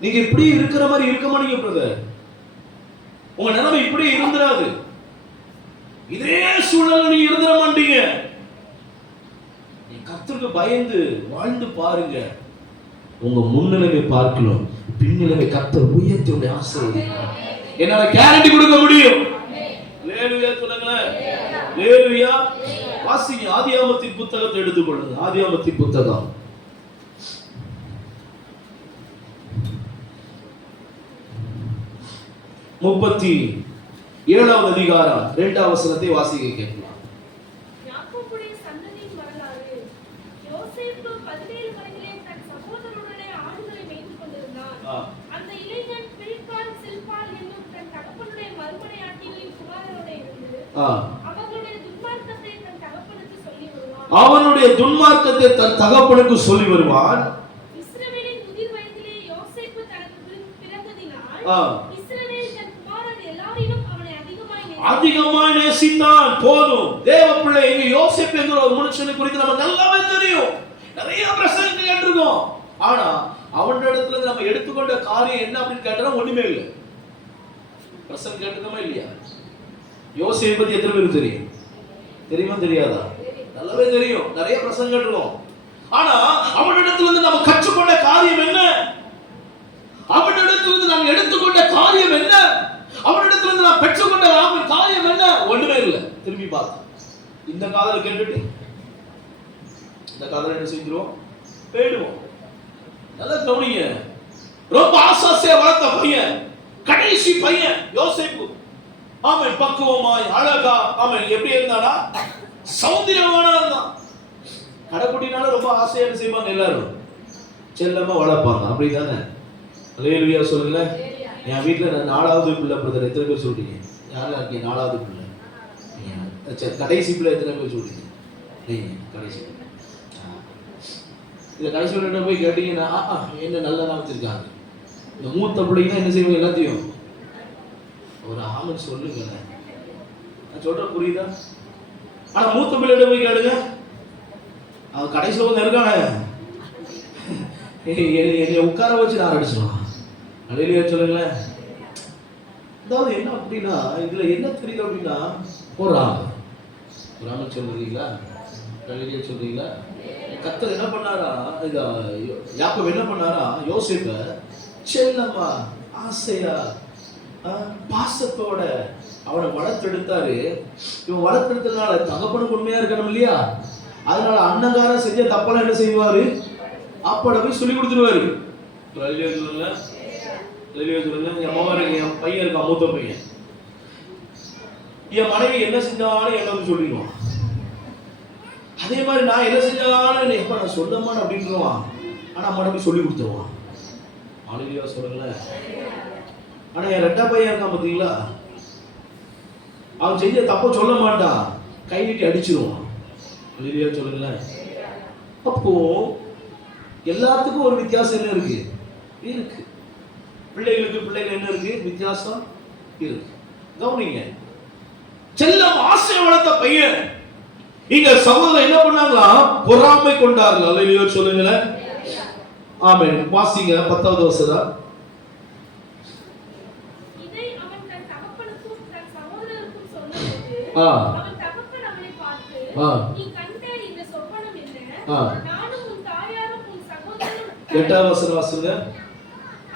நீங்க இப்படி இருக்கிற மாதிரி இருக்க மாட்டீங்க பிரதர். உங்க நிலைமை இப்படி இருந்துராது. இதே சூழல் நீ இருந்துட மாட்டீங்க. நீ கர்த்தருக்கு பயந்து வாழ்ந்து பாருங்க. உங்க முன்னிலைமை பார்க்கணும், பின்னிலைமை கர்த்தர் உயர்த்தி ஆசீர்வதிப்பார். என்னால கேரண்டி கொடுக்க முடியும். அல்லேலூயா சொல்லுங்களேன். அல்லேலூயா. வாசிங்க, ஆதியாகமத்தின் புத்தகத்தை எடுத்துக்கொள்ளுங்க. ஆதியாகமத்தின் புத்தகம் 37வது அதிகாரம் 2வது வசனத்தை வாசிக்க கேட்கலாம். யாக்கோபுடைய சந்ததியின் வரலாறு. யோசேப்பு 17 வயதிலே தன் சகோதரருடனே ஆடுகளை மேய்த்துக் கொண்டிருந்தான். அந்த இளைஞன் பில்காள் சில்பாள் என்னும் தன் தகப்பனுடைய மறுமனையாட்டிகளின் குமாரரோடு இருந்து அவர்களுடைய துன்மார்க்கத்தை தன் தகப்பனுக்கு சொல்லி வருவான். அவனுடைய துன்மார்க்கத்தை தன் தகப்பனுக்கு சொல்லி வருவான். இஸ்ரவேலின் முதிர் வயதிலே யோசேப்பு தனக்கு பிறந்ததினால் இஸ்ரவேல் தன் குமாரர் அதிகமாய் நேசித்தான். போதும். தேவ பிள்ளை இங்க யோசேப்பு என்கிற ஒரு மனுஷனை குறித்து நமக்கு நல்லாவே தெரியும். நிறைய பிரசங்கங்கள் கேட்டிருக்கோம். ஆனா அவனுடைய இடத்துல இருந்து நம்ம எடுத்துக்கொண்ட காரியம் என்ன அப்படின்னு கேட்டா ஒண்ணுமே இல்லை. பிரசங்கம் கேட்டுக்கோமா இல்லையா? யோசேப்பை பத்தி எத்தனை பேருக்கு தெரியும்? தெரியுமா தெரியாதா? நல்லாவே தெரியும். நிறைய பிரசங்கம் கேட்டிருக்கோம். ஆனா அவனிடத்துல இருந்து நம்ம கற்றுக்கொண்ட காரியம் என்ன? அவனிடத்துல இருந்து நாம் எடுத்துக்கொண்ட காரியம் என்ன? அவனிடத்துல இருந்து நாம் பெற்றுக்கொண்ட காரியம் என்ன? ஒண்ணுமே இல்லை. திரும்பி பார்த்து இந்த காதலை கேட்டுட்டு இந்த காதலை என்ன செஞ்சிருவோம்? போயிடுவோம். நல்லா கவனிங்க. ரொம்ப ஆசாசியா வளர்த்த பையன், கடைசி பையன் யோசேப்பு. ஆமென். பக்குவமாய் அழகா, ஆமென், எப்படி இருந்தானா? சௌந்தரியமான இருந்தான். கடைக்குட்டினால ரொம்ப ஆசையா என்ன செய்வாங்க? எல்லாரும் செல்லமா வளர்ப்பாங்க. அப்படிதானே? அல்லேலூயா சொல்லுங்க. என் வீட்டுல நான் 4வது பிள்ளை. பிரதர் எத்தனை பேர் சொல்றீங்க? யாரா இருக்கீங்க 4வது பிள்ளை? கடைசி பிள்ளை எத்தனை பேர் சொல்றீங்க? நீங்க கடைசி. இந்த கடைசி பிள்ளை போய் கேட்டீங்கன்னா என்ன நல்லதா வச்சிருக்காங்க. இந்த மூத்த பிள்ளைங்கன்னா என்ன செய்வாங்க? எல்லாத்தையும் ஒரு ஆமன் சொல்லுங்க. நான் சொல்ற புரியுதா? ஆனா மூத்த பிள்ளைகிட்ட போய் கேளுங்க, அவன் கடைசியில் வந்து இருக்கானே என்னை உட்கார வச்சு நான் அடிச்சிடுவான். அலையிலேயே சொல்லுங்களேன். அதாவது என்ன அப்படின்னா, இதுல என்ன தெரியுது அப்படின்னா, ராமன் சொல்றீங்களா? அலையிலேயே சொல்றீங்களா? கர்த்தர் என்ன பண்ணாரா? யாக்கோபு என்ன பண்ணாரா? யோசேப்பை செல்லமா ஆசையா பாசத்தோட அவனை வளர்த்தெடுத்தாரு. இவன் வளர்த்தெடுத்ததுனால தகப்பனுக்கு உண்மையா இருக்கணும் இல்லையா? அதனால அண்ணங்காரன் செஞ்ச தப்பெல்லாம் என்ன செய்வாரு? அப்பாட போய் சொல்லி கொடுத்துருவாரு. சொல்லுங்க. என் மகன், என் பையன் இருக்கான், மூத்த பையன், என் மனைவி என்ன செஞ்சாலும் என்ன வந்து சொல்லிடுவான். அதே மாதிரி நான் என்ன செஞ்சாலும் எப்ப நான் சொல்லமான்னு அப்படின்றான். ஆனா அம்மா போய் சொல்லி கொடுத்துருவான். ஆளுநர் சொல்லுங்களேன். ஆனா என் 2ஆம் பையன் இருக்கான் பாத்தீங்களா, அவன் செஞ்ச தப்ப சொல்ல மாட்டான், கை நீட்டி அடிச்சிருவான். சொல்லுங்களேன். அப்போ எல்லாத்துக்கும் ஒரு வித்தியாசம் என்ன இருக்கு? இருக்கு. பிள்ளைகள் என்ன இருக்கு? வித்தியாசம் இருக்கு. கவனிங்க. செல்லம் ஆசை வளர்த்த பையன் இங்க சகோதரர் என்ன பண்ணாங்களா? பொறாமை கொண்டார்கள். அல்லேலூயா சொல்லுங்களேன். ஆமென். வாசிங்க 10வது வசனம். இதை அவன் தன் தகப்பனுக்கும் தன் சகோதரருக்கும் சொன்னபோது அவன் தகப்பன் அவனை பார்த்து, நீ கண்ட இந்த சொப்பனம் என்ன? நானும் உன் தாயாரும் உன் சகோதரரும். 8வது வசனம் வாசிங்க.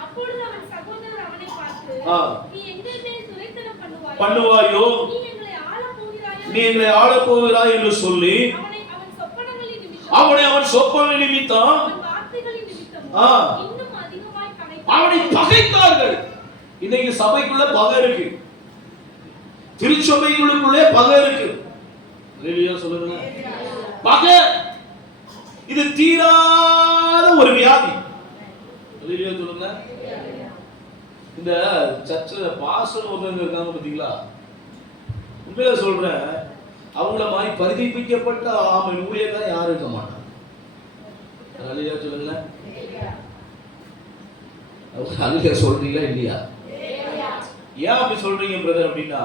அப்பொழுது அவன் சகோதரர் அவனை பார்த்து, நீ எங்கள் மேல் துரைத்தனம் பண்ணுவாயோ? நீ எங்களை ஆளப் போகிறாய் என்று சொல்லி அவனை அவன் சொப்பனங்களின் நிமித்தம் அவனை பகைத்தார்கள். இன்னைக்கு சபைக்குள்ள பகை இருக்கு, திருச்சபைக்குள்ளே பகை இருக்கு. சொல்லுங்க. பகை இது தீராத ஒரு வியாதி. சொல்லுங்க. இந்த சர்ச்சில் பாஸ்டர் ஒருத்தவங்க இருக்காங்க பாத்தீங்களா, உண்மையில சொல்றேன், அவங்கள மாதிரி பரிதபிக்கப்பட்ட ஆமென் ஊழியக்காரர் யாரும் இருக்க மாட்டாங்க. அல்லேலூயா சொல்லுங்க. அல்லேலூயா சொல்றீங்களா இல்லையா? ஏன் அப்படி சொல்றீங்க பிரதர் அப்படின்னா,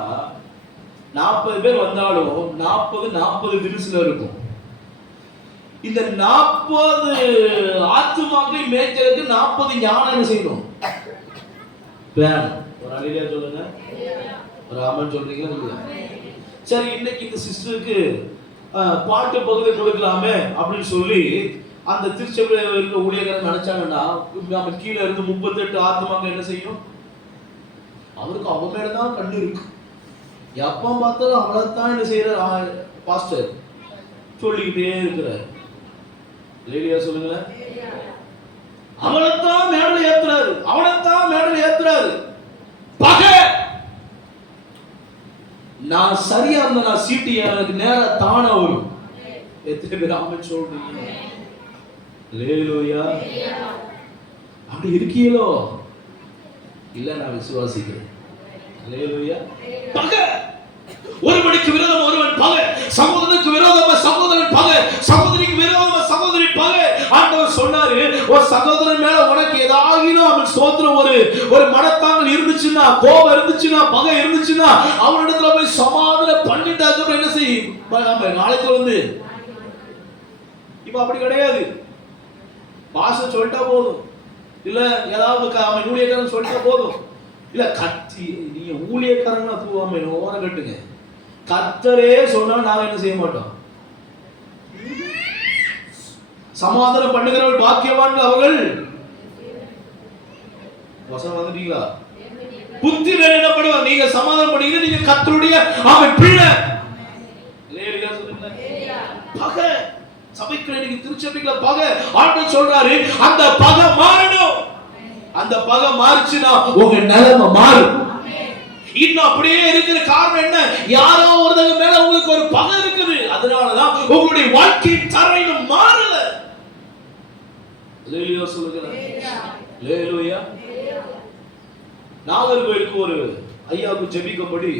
40 பேர் வந்தாலும் 40 தினசுல இருக்கும். இந்த 40 ஆத்துமாக்களை மேய்க்கிறதுக்கு 40 ஞானம் செய்யணும். ஒரு அல்லேலூயா சொல்லுங்க. ஒரு ஆமென் சொல்றீங்களா இல்லையா? சரி, இன்னைக்கு இந்த சிஸ்டருக்கு பாட்டு பகுதி கொடுக்கலாமே அப்படின்னு சொல்லி அந்த திருச்சபையில் இருக்க ஊழியர்கள் நினைச்சாங்கன்னா, நம்ம கீழே இருந்து 38 ஆத்மாக்கள் என்ன செய்யும்? அவருக்கு அவ மேலதான் கண்ணு இருக்கு. எப்ப பார்த்தாலும் அவளைத்தான் என்ன செய்யறார் பாஸ்டர் சொல்லிக்கிட்டே இருக்கிறார். லேலியா சொல்லுங்களேன். அவளைத்தான் மேடல ஏத்துறாரு, அவனைத்தான் மேடல ஏத்துறாரு. பகை. நான் சரியா இருந்த நான் சீட்டு எனக்கு நேரா தானா வரும். எத்தனை பேர் ஆமென் சொல்றீங்க? அல்லேலூயா. அப்படி இருக்கீங்களோ? இல்ல, நான் விசுவாசிக்கிறேன். அல்லேலூயா. பகை. ஒருவனுக்கு விரோதம் ஒருவன் பகை, சகோதரனுக்கு விரோதமா சகோதரன் பகை, சகோதரிக்கு விரோதமா சகோதரி பகை. ஆண்டவர் சொன்னாரு, உன் சகோதரன் மேல உனக்கு ஏதாகிலும் அவன் ஸ்தோத்திரம் ஒரு மனத்தாங்கல் இருந்துச்சுன்னா, கோபம் இருந்துச்சுன்னா, பகை இருந்துச்சுன்னா, அவனிடத்துல போய் சமாதானம் பண்ணிட்டு அதுக்கப்புறம் என்ன செய்யும்? நாளைக்கு வந்து இப்ப அப்படி கிடையாது. பாச சொல்லிட்டா போதும், இல்ல ஏதாவது அவன் ஊழியக்காரன் சொல்லிட்டா போதும், இல்ல கத்தி நீங்க ஊழியக்காரன் தூவாம ஓரம் கட்டுங்க. கர்த்தரே சொன்னா நாங்க என்ன செய்ய மாட்டோம்? சமாதானம் பண்ணுகிறவர்கள் பாக்கியவான்கள் அவர்கள். வசனம் வந்துட்டீங்களா? புத்திரர் என்ன பண்ணுவாங்க? நீங்க சமாதானம் பண்ணீங்க, நீங்க கர்த்தருடைய அவன் பிள்ளை. பகை சபைக்குள்ள நீங்க திருச்சபைக்குள்ள பகை ஆண்டவர் சொல்றாரு, அந்த பகை மாறணும். அந்த பகை மாறுச்சுன்னா உங்க நிலைமை மாறும். இன்னும் அப்படியே இருக்கிற காரணம் என்ன? யாரோ ஒருத்தங்க மேல உங்களுக்கு ஒரு பகை இருக்குது, அதனாலதான் உங்களுடைய வாழ்க்கையின் தரம் மாறல. அல்லேலூயா சொல்லுங்க. அல்லேலூயா. நாகர்கோயிலுக்கு ஒரு ஐயாவுக்கு ஜெபிக்கும்படி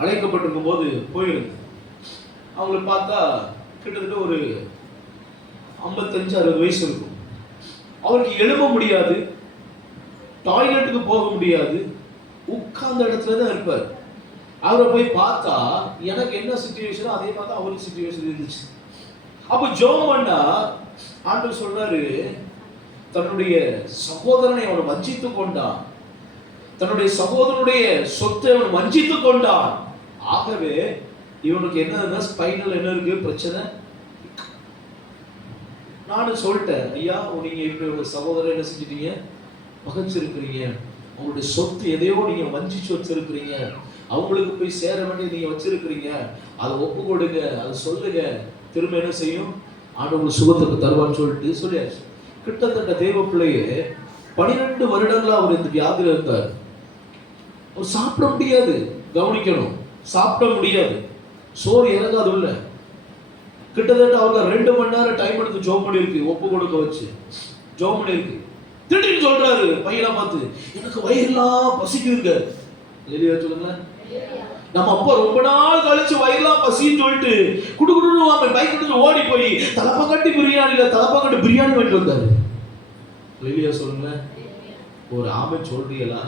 அழைக்கப்பட்டிருக்கும் போது போயிருந்தேன். அவங்களை பார்த்தா கிட்டத்தட்ட ஒரு 55-60 வயசு இருக்கும். அவருக்கு எழும்ப முடியாது, டாய்லெட்டுக்கு போக முடியாது, உட்கார்ந்த இடத்துல தான் இருப்பார். அவரை போய் பார்த்தா எனக்கு என்ன சிச்சுவேஷனோ அதே பார்த்தா அவருக்கு சிச்சுவேஷன் இருந்துச்சு. அப்ப ஜெபம் பண்ணா ஆண்டவர் சொல்றாரு, தன்னுடைய சகோதரனை அவன் வஞ்சித்துக் கொண்டான், தன்னுடைய சகோதரனுடைய சொத்தை அவன் வஞ்சித்துக் கொண்டான். ஆகவே இவனுக்கு என்ன ஸ்பைனல் என்ன இருக்கு பிரச்சனை. நானும் சொல்லிட்டேன், ஐயா நீங்க இப்படி ஒரு சகோதரர் என்ன செஞ்சிட்டீங்க? பகைச்சிருக்கிறீங்க, உங்களுடைய சொத்து எதையோ நீங்க வஞ்சிச்சு வச்சிருக்கிறீங்க, அவங்களுக்கு போய் சேர வேண்டிய நீங்க வச்சிருக்கிறீங்க, அதை ஒப்பு கொடுங்க, அதை சொல்லுங்க, திரும்ப என்ன செய்யும்? ஆண்டவர் சுகத்துக்கு தருவான்னு சொல்லிட்டு சொல்லியாச்சு. கிட்டத்தட்ட தேவ பிள்ளையே 12 வருடங்களா அவர் இந்த வியாதியில இருந்தார். அவர் சாப்பிட முடியாது, கவனிக்கணும், சாப்பிட முடியாது, சோறு இறங்காது உள்ள. கிட்டத்தட்ட அவருக்கு 2 மணி நேரம் டைம் எடுத்து ஜோம் பண்ணிருக்கு, ஒப்பு கொடுக்க வச்சு ஜோம் பண்ணிருக்கு. திடீர்னு சொல்றாரு பையனை பார்த்து, எனக்கு வயிறுலாம் பசிக்குங்க. இல்லையா சொல்லுங்க. நம்ம அப்பா ரொம்ப நாள் கழிச்சு வயிறுலாம் பசின்னு சொல்லிட்டு குடுக்குடுன்னு அவன் பைக் எடுத்து ஓடி போய் தலப்பக்கட்டி பிரியாணி வாங்கிட்டு வந்தாரு. இல்லையா சொல்லுங்க. ஒரு ஆமை சொல்றீங்களா?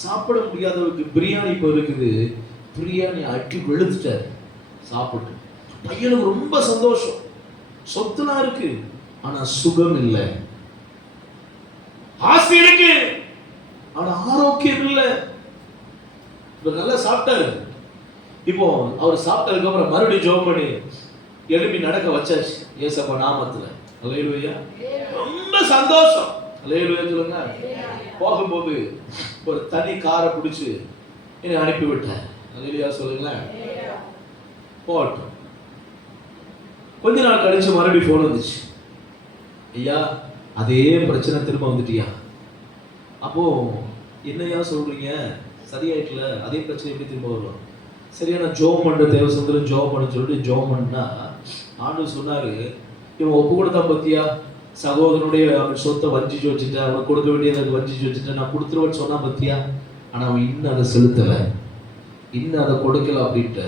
சாப்பிட முடியாதவருக்கு பிரியாணி இப்போ இருக்குது, பிரியாணி அட்டி வெளுத்துட்டாரு சாப்பிட்டு. பையனுக்கு ரொம்ப சந்தோஷம், சொத்துலாம் இருக்கு, ஆனா சுகம் இல்லை. ஆசை இருக்கு, ஆனா ஆரோக்கியம் இல்லை. நல்லா சாப்பிட்டாரு. இப்போ அவர் சாப்பிட்டதுக்கு அப்புறம் மறுபடியும் ஜெபம் பண்ணி எழுப்பி நடக்க வச்சாச்சு இயேசப்பா நாமத்துல. அல்லேலூயா. ரொம்ப சந்தோஷம். அல்லேலூயா சொல்லுங்க. போகும்போது ஒரு தனி காரை பிடிச்சு என்னை அனுப்பி விட்டேன். அல்லேலூயா சொல்லுங்க. போட்டோம். கொஞ்ச நாள் கழிச்சு மறுபடியும் போன் வந்துச்சு, ஐயா அதே பிரச்சனை திரும்ப வந்துட்டியா? அப்போ என்னையா சொல்றீங்க, சரியாயிட்டல, அதே பிரச்சனை எப்படி திரும்ப வரும்? சரியான ஜோம் பண்ண தேவை சந்திரன் ஜோம் பண்ண சொல்லிட்டு ஜோம் பண்ணா ஆண்டு சொன்னாரு, இவன் ஒப்பு கொடுத்தான் பத்தியா, சகோதரனுடைய அவன் சொத்தை வஞ்சிச்சு வச்சுட்டேன், அவன் கொடுக்க வேண்டியதை வஞ்சிச்சு வச்சுட்டேன், நான் கொடுத்துருவேன்னு சொன்னா பத்தியா, ஆனா அவன் இன்னும் அதை செலுத்தலை, இன்னும் அதை கொடுக்கல அப்படின்ட்டு.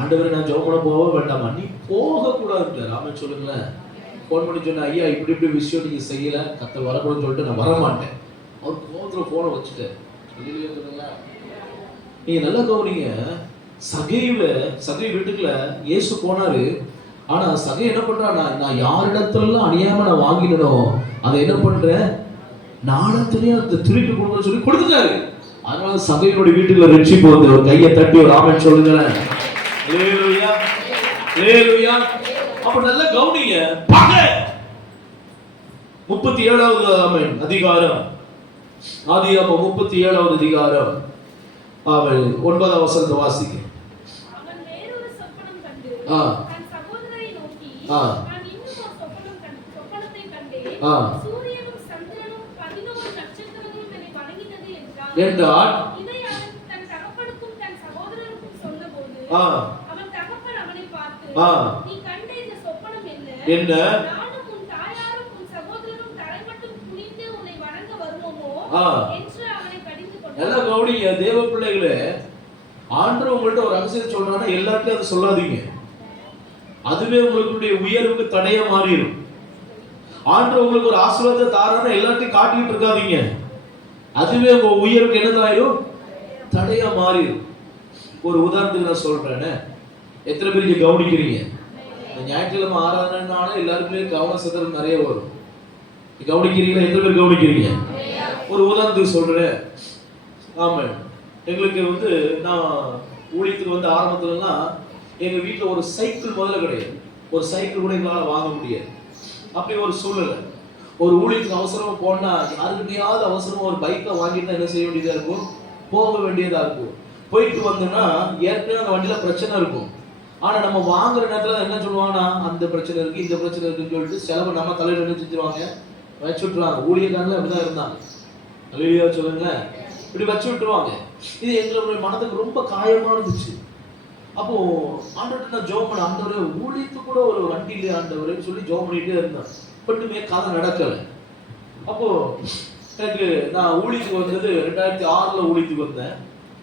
ஆண்டவரை நான் ஜெபம் பண்ண போக வேண்டாமா? நீ போகக்கூடாதுன்ட்டார். ஆமென் சொல்லுங்களேன். ஃபோன் பண்ணி சொன்ன, ஐயா இப்படி இப்படி விஷயம் நீங்க செய்யல, கர்த்தர் வரக்கூடாதுன்னு சொல்லிட்டு நான் வரமாட்டேன். அவர் கோவத்துல போனை வச்சுட்டார். நீங்க நல்லா கவனிங்க. சகை வீட்டுக்குள்ள இயேசு போனாரு. ஆனா சகை என்ன பண்றா, நான் யாரிடத்துல அநியாயமா நான் வாங்கினோ அதை என்ன பண்றேன், நாளத்திலேயே அந்த திருப்பி கொடுக்க சொல்லி கொடுத்துட்டாரு. அதனால சகையினுடைய வீட்டுக்குள்ள ரட்சிப்பு வந்து ஒரு கையை தட்டி ஒரு ஆமென் சொல்லுங்களேன். அல்லேலூயா, அல்லேலூயா. அப்ப நல்லா கவனிங்க. பகை 37வது ஆமென் அதிகாரம், ஆதியாகமம் 37வது அதிகாரம், அவன் 9வது வசனத்தை வாசிங்க. அவன் வேறொரு சொப்பனம் கண்டு தன் சகோதரரை நோக்கி, நான் இன்னும் சொப்பனத்தை கண்டேன், சூரியனும் சந்திரனும் 11 நட்சத்திரங்களும் என்னை வணங்கினது என்றான். இதை அவன் தன் தகப்பனுக்கும் தன் சகோதரருக்கும் சொன்னபோது அவன் தகப்பன் அவனை பார்த்து, நீ கண்ட இந்த சொப்பனம் என்ன? நானும் உன் தாயாரும் உன் சகோதரரும் தரைமட்டும் குனிந்து உன்னை வணங்க வருவோமோ என்று அவனை கடிந்து கொண்டான். நல்லா கவனிங்க தேவ பிள்ளைகளே. ஆண்டவர் உங்கள்ட்ட ஒரு ரகசியத்தை சொல்றானா, எல்லாத்தையும் அதை சொல்லாதீங்க. அதுவே உங்களுடைய உயர்வுக்கு தடையா மாறிடும். ஆண்டவர் உங்களுக்கு ஒரு ஆசீர்வாதத்தை தாரான்னு எல்லாத்தையும் காட்டிட்டு இருக்காதீங்க. அதுவே உங்க உயருக்கு என்னதாயிரும், தடையா மாறிடும். ஒரு உதாரணத்துக்கு நான் சொல்றேன்னு, எத்தனை பேர் இங்க கவனிக்கிறீங்க? ஞாயிற்றுக்கிழமை ஆராதனைனால எல்லாருக்குமே கவன சிதறல் நிறைய வரும். கவனிக்கிறீங்களா? எத்தனை பேர் கவனிக்கிறீங்க? ஒரு உதாரணத்துக்கு சொல்றேன். ஆமா, எங்களுக்கு நான் ஊழியத்துக்கு ஆரம்பத்துலலாம் எங்க வீட்டுல ஒரு சைக்கிள் முதல்ல கிடையாது. ஒரு சைக்கிள் கூட எங்களால் வாங்க முடியாது. அப்படி ஒரு சூழ்நிலை. ஒரு ஊழியத்துக்கு அவசரமா போனா யாருக்கிட்டையாவது அவசரமா ஒரு பைக்கை வாங்கிட்டு என்ன செய்ய வேண்டியதா இருக்கும், போக வேண்டியதா இருக்கும். போயிட்டு வந்தோம்னா ஏற்கனவே அந்த வண்டியில பிரச்சனை இருக்கும். ஆனா நம்ம வாங்குற நேரத்துல என்ன சொல்லுவாங்கன்னா, அந்த பிரச்சனை இருக்கு இந்த பிரச்சனை இருக்குன்னு சொல்லிட்டு செலவு நம்ம தலையில என்ன செஞ்சிருவாங்க, வச்சு விட்டுருவாங்க. ஊழியக்காரங்கள அப்படிதான் இருந்தாங்க. அல்லேலூயா சொல்லுங்க. இப்படி வச்சு விட்டுருவாங்க. இது எங்களுடைய மனதுக்கு ரொம்ப காயமா இருந்துச்சு. அப்போ ஆண்டவர்கிட்ட நான் ஜெபம் பண்ண, ஆண்டவரே ஊழியத்துக்கு கூட ஒரு வண்டி இல்லையா ஆண்டவரேன்னு சொல்லி ஜெபம் பண்ணிட்டே இருந்தேன். பட்டுமே கதை நடக்கலை. அப்போ எனக்கு நான் ஊழியத்துக்கு வந்தது 2006 ஊழியத்துக்கு வந்தேன்.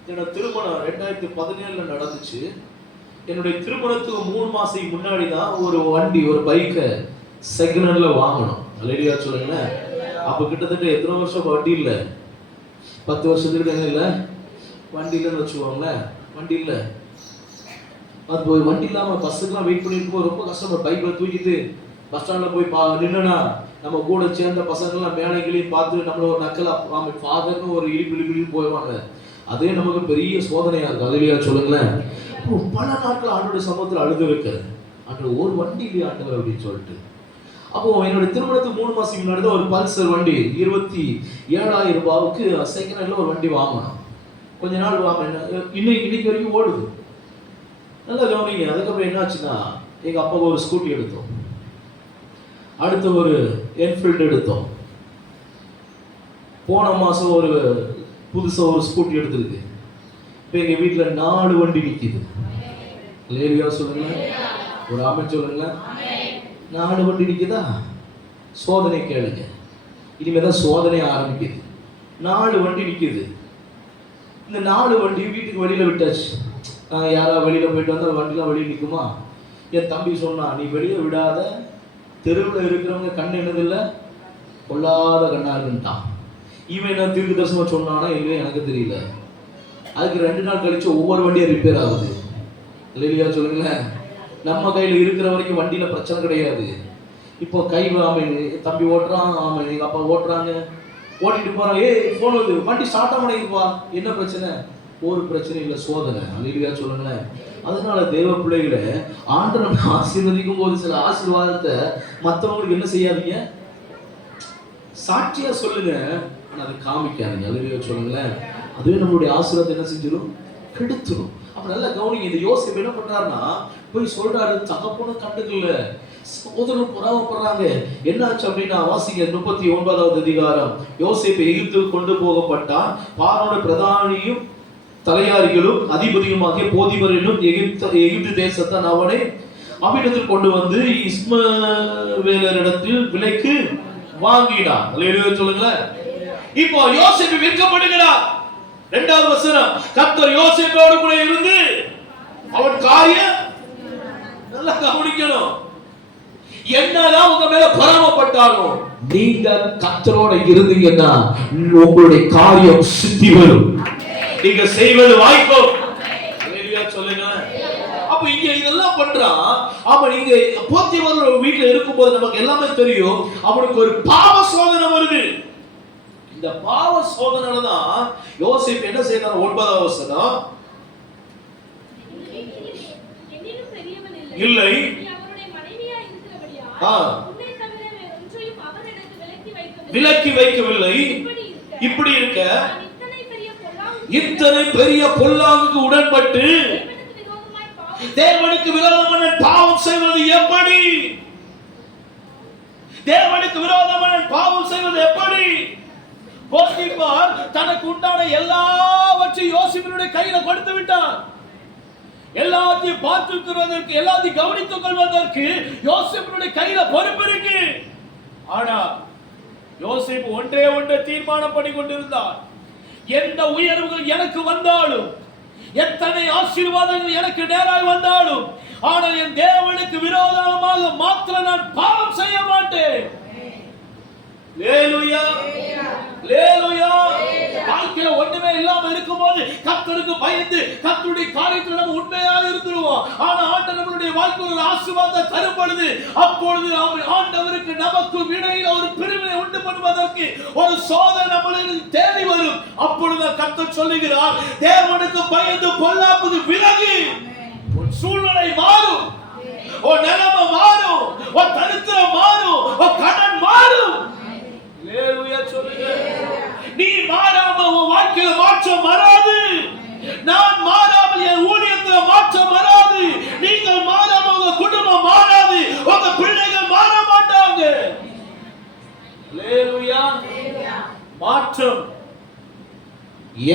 என்னோட திருமணம் 2017 நடந்துச்சு. என்னுடைய திருமணத்துக்கு 3 மாசத்துக்கு முன்னாடி தான் ஒரு வண்டி, ஒரு பைக்கை செகண்ட் ஹேண்ட்ல வாங்கணும். அல்லேலூயா சொல்லுங்களேன். அப்போ கிட்டத்தட்ட எத்தனை வருஷம் வண்டி இல்லை, 10 வருஷத்துக்கு என்ன இல்லை வண்டி இல்லைன்னு வச்சுக்கோங்களேன். வண்டி இல்லை. அது ஒரு வண்டி இல்லாமல் பஸ்ஸுக்கெல்லாம் வெயிட் பண்ணிட்டு போய் ரொம்ப கஷ்டமா. பைக்கில் தூக்கிட்டு பஸ் ஸ்டாண்டில் போய் நின்றுனா நம்ம கூட சேர்ந்த பசங்கள்லாம் மேலைகளையும் பார்த்து நம்மள ஒரு நக்கலா ஃபாதர்னு ஒரு இழிப்பு போயிடுவாங்க. அதே நமக்கு பெரிய சோதனையா இருக்கு. அல்லேலூயா சொல்லுங்களேன். பல நாட்கள் ஆண்டோட சமூகத்தில் அழுது வைக்கிறது, ஆண்டவர் ஒரு வண்டி இல்லையா ஆண்டவர் அப்படின்னு சொல்லிட்டு. அப்போ என்னோட திருமணத்துக்கு 3 மாசத்துக்கு முன்னாடி தான் ஒரு பல்சர் வண்டி 27,000 ரூபாய்க்கு செகண்ட் ஹேண்ட்ல ஒரு வண்டி வாங்கணும். கொஞ்ச நாள் இன்னைக்கு வரைக்கும் ஓடுது. நல்லா கவனிங்க. அதுக்கப்புறம் என்னாச்சுன்னா, எங்க அப்பாவுக்கு ஒரு ஸ்கூட்டி எடுத்தோம், அடுத்து ஒரு என்ஃபீல்டு எடுத்தோம். போன மாசம் ஒரு புதுசா ஒரு ஸ்கூட்டி எடுத்திருக்கு. இப்போ எங்க வீட்டுல 4 வண்டி நிக்குது. அல்லேலூயா சொல்லுங்க. ஒரு ஆமென் சொல்லுங்க. 4 வண்டி நிக்குதா? சோதனை கேளுங்க. இனிமேதான் சோதனை ஆரம்பிக்குது. 4 வண்டி நிக்குது. இந்த 4 வண்டி வீட்டுக்கு வெளியில விட்டாச்சு. யாரா வெளியில போயிட்டு வந்தா வண்டிலாம் வெளியே நிற்குமா? என் தம்பி சொன்னா, நீ வெளியே விடாத, தெருவில் இருக்கிறவங்க கண் என்னதில்லை, கொள்ளாத கண்ணா இருக்குன்ட்டான். இவன் என்ன தீர்க்க தரிசனமா சொன்னானா இல்லையே எனக்கு தெரியல. அதுக்கு 2 நாள் கழிச்சு ஒவ்வொரு வண்டியும் ரிப்பேர் ஆகுது. இல்லையா சொல்லுங்களேன். நம்ம கையில் இருக்கிற வரைக்கும் வண்டியில பிரச்சனை கிடையாது. இப்போ கை தம்பி ஓட்டுறான், எங்க அப்பா ஓட்டுறாங்க, ஓட்டிட்டு போறாங்க. போன் வருது, வண்டி ஸ்டார்ட் ஆகணும்பா, என்ன பிரச்சனை? ஒரு பிரச்சனை இல்லை, சோதனை. அல்லேலூயா சொல்லுங்களேன். அதனால தேவ பிள்ளைகளை ஆண்டவரை ஆசீர்வதிக்கும் போது சில ஆசீர்வாதத்தை மற்றவங்களுக்கு என்ன செய்யாதீங்க, சாட்சியா சொல்லுங்க, ஆனா அதை காமிக்காதீங்க. அல்லேலூயா சொல்லுங்களேன். அதுவே நம்மளுடைய ஆசீர்வாதத்தை என்ன செஞ்சிடும், கெடுத்துரும். அப்ப நல்லா கவனிங்க. இந்த யோசேப்பு என்ன பண்றாருன்னா, போய் சொல்றாரு, தகப்பனும் கண்டுக்கல, சகோதரரும் பொறாமப்படுறாங்க. என்னாச்சு அப்படின்னா, வாசிங்க 39வது அதிகாரம். யோசேப்பு எகிப்துக்கு கொண்டு போகப்பட்டான். பார்வோனுடைய பிரதானியும் தலையாரிகளும் அதிபதியுமாகிய போதிபர் என்னும் எகிப்து தேசத்தான் அவனை அவ்விடத்தில் கொண்டு வந்து இஸ்மவேலரிடத்தில் விலைக்கு வாங்கினான். அல்லேலூயா சொல்லுங்களேன். இப்போ யோசேப்பு விற்கப்படுகிறார். 2வது வசனம், கர்த்தர் யோசேப்போடு கூட இருந்து அவன் காரியம் நல்லா கவனிக்கணும். என்னதான் உங்க மேல பொறாமப்பட்டாலும் நீங்க கர்த்தரோட இருந்தீங்கன்னா உங்களுடைய காரியம் சித்தி வரும், நீங்க செய்வது வாய்க்கும். அல்லேலூயா சொல்லுங்க. அப்ப இங்க இதெல்லாம் பண்றான். அப்ப நீங்க போத்திபார் வீட்டுல இருக்கும்போது நமக்கு எல்லாமே தெரியும், அவனுக்கு ஒரு பாவ சோதனை வருது. இந்த பாவ சோதனையில தான் யோசேப்பு என்ன செய்யறாரு? 9வது வசனம், இல்லை விலக்கி வைக்கவில்லை. இப்படி இருக்க இத்தனை பெரிய பொல்லாங்குக்கு உடன்பட்டு தேவனுக்கு விரோதமான பாவம் செய்வது எப்படி? தேவனுக்கு விரோதமான பாவம் செய்வது எப்படி? போத்திபார் தனக்கு உண்டான எல்லாவற்றையும் யோசேப்பினுடைய கையில கொடுத்து விட்டார். எல்லாத்தையும் பார்த்துக்கிறதற்கு, எல்லாத்தையும் கவனித்துக் கொள்வதற்கு யோசேப்பினுடைய கையில பொறுப்பு இருக்கு. ஆனா யோசேப்பு ஒன்றை தீர்மானம் பண்ணி கொண்டிருந்தார். எந்த உயர்வுகள் எனக்கு வந்தாலும், எத்தனை ஆசீர்வாதங்கள் எனக்கு நேராய் வந்தாலும், ஆனால் என் தேவனுக்கு விரோதமாக மாத்திரம் நான் பாவம் செய்ய மாட்டேன். ஹalleluya ஹalleluya. வாழ்க்கையில ஒண்ணுமே இல்லாம இருக்கும்போது கர்த்தருக்கு பயந்து கர்த்தருடைய காரியத்துல நம்ம உண்மையாக இருந்துருவோம். ஆனா ஆண்டவர் நம்மளுடைய வாழ்க்கையில் ஒரு ஆசீர்வாதத்தை தரும் பொழுது அப்பொழுது ஆண்டவருக்கு நமக்கு இடையில ஒரு பிரிவினை உண்டு பண்ணுவதற்கு ஒரு சோதனை நம்மளுக்கு தேடி வரும். அப்பொழுது கர்த்தர் சொல்லுகிறார், தேவனுக்கு பயந்து பொல்லாப்புக்கு விலகு. உன் சூழ்நிலை மாறும், உன் நிலைமை மாறும், உன் தரித்திரம் மாறும், உன் கடன் மாறும். ஹalleluya சொல்லுங்க. நீ மாறாம உன் வாழ்க்கையில மாற்றம் வராது. நான் மாறாமல் என் ஊழியத்துல மாற்றம் வராது. நீங்கள் மாறாம உங்க குடும்பம் மாறாது. உங்க பிள்ளைகள் மாற மாட்டாங்க. ஹalleluya. மாற்றம்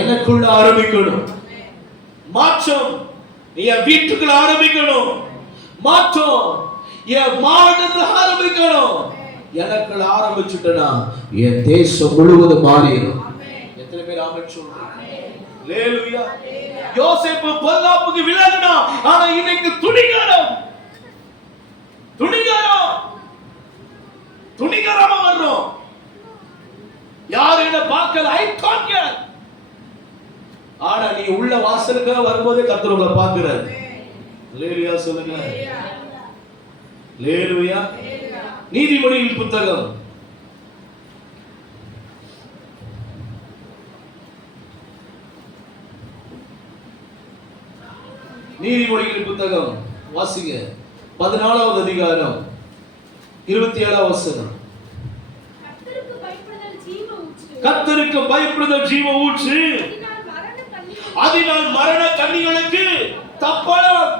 எனக்குள்ள ஆரம்பிக்கணும். மாற்றம் என் வீட்டுக்குள்ள ஆரம்பிக்கணும். மாற்றம் என் மாநிலத்துல ஆரம்பிக்கணும். எனக்குள்ள ஆரம்பிச்சுட்டனா என் தேசம் முழுவதும் மாறிடும். எத்தனை பேர் ஆமென் சொல்றீங்க? ஹalleluya. யோசேப்பு பொல்லாப்புக்கு விலகினா, ஆனா இன்னைக்கு துணிகரம் துணிகரமா வர்றோம். யார் என்ன பார்க்கல, ஐ டோன்ட் கேர். ஆனா நீ உள்ள வாசலுக்கு வரும்போதே கர்த்தர் உங்களை பார்க்கிறார். ஹalleluya சொல்லுங்க. ஹalleluya. நீதிமொழியின் புத்தகம் வாசிங்க. 14வது அதிகாரம் 27வது வசனம். கர்த்தருக்கு பயப்படுதல் ஜீவ ஊற்று, அதனால் மரண கண்ணிகளுக்கு தப்பலாம்.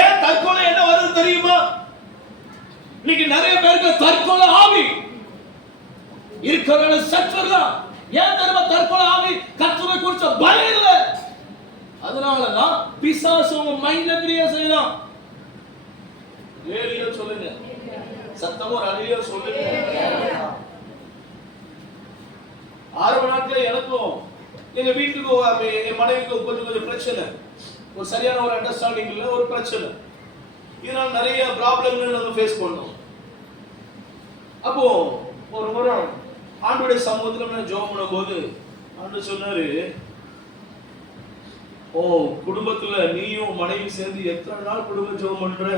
ஏன் தற்கொலை என்ன வருது தெரியுமா? இன்னைக்கு நிறைய பேருக்கு தற்கொலை ஆவி இருக்கிறவங்க சற்றலாம். ஏன் தெரியுமா தற்கொலை ஆவி? கர்த்தரை குறிச்ச பயம் இல்ல. அதனாலதான் பிசாசு உங்க மைண்ட்ல கிரியா செய்யலாம். ஹalleluya சொல்லுங்க. சத்தமா ஹalleluya சொல்லுங்க. ஆரம்ப நாட்களே எனக்கும் எங்க வீட்டுக்கு என் மனைவிக்கு கொஞ்சம் பிரச்சனை, ஒரு சரியான ஒரு அண்டர்ஸ்டாண்டிங் இல்ல, ஒரு பிரச்சனை. இதனால நிறைய ப்ராப்ளம்கள் நம்ம ஃபேஸ் பண்ணோம். அப்போ ஒரு முறை ஆண்டவருடைய சமூகத்துல நான் ஜெபம் பண்ணும்போது ஆண்டவர் சொன்னாரு, ஓ குடும்பத்துல நீயும் மனைவி சேர்ந்து எத்தனை நாள் குடும்பம் ஜெபம் பண்ற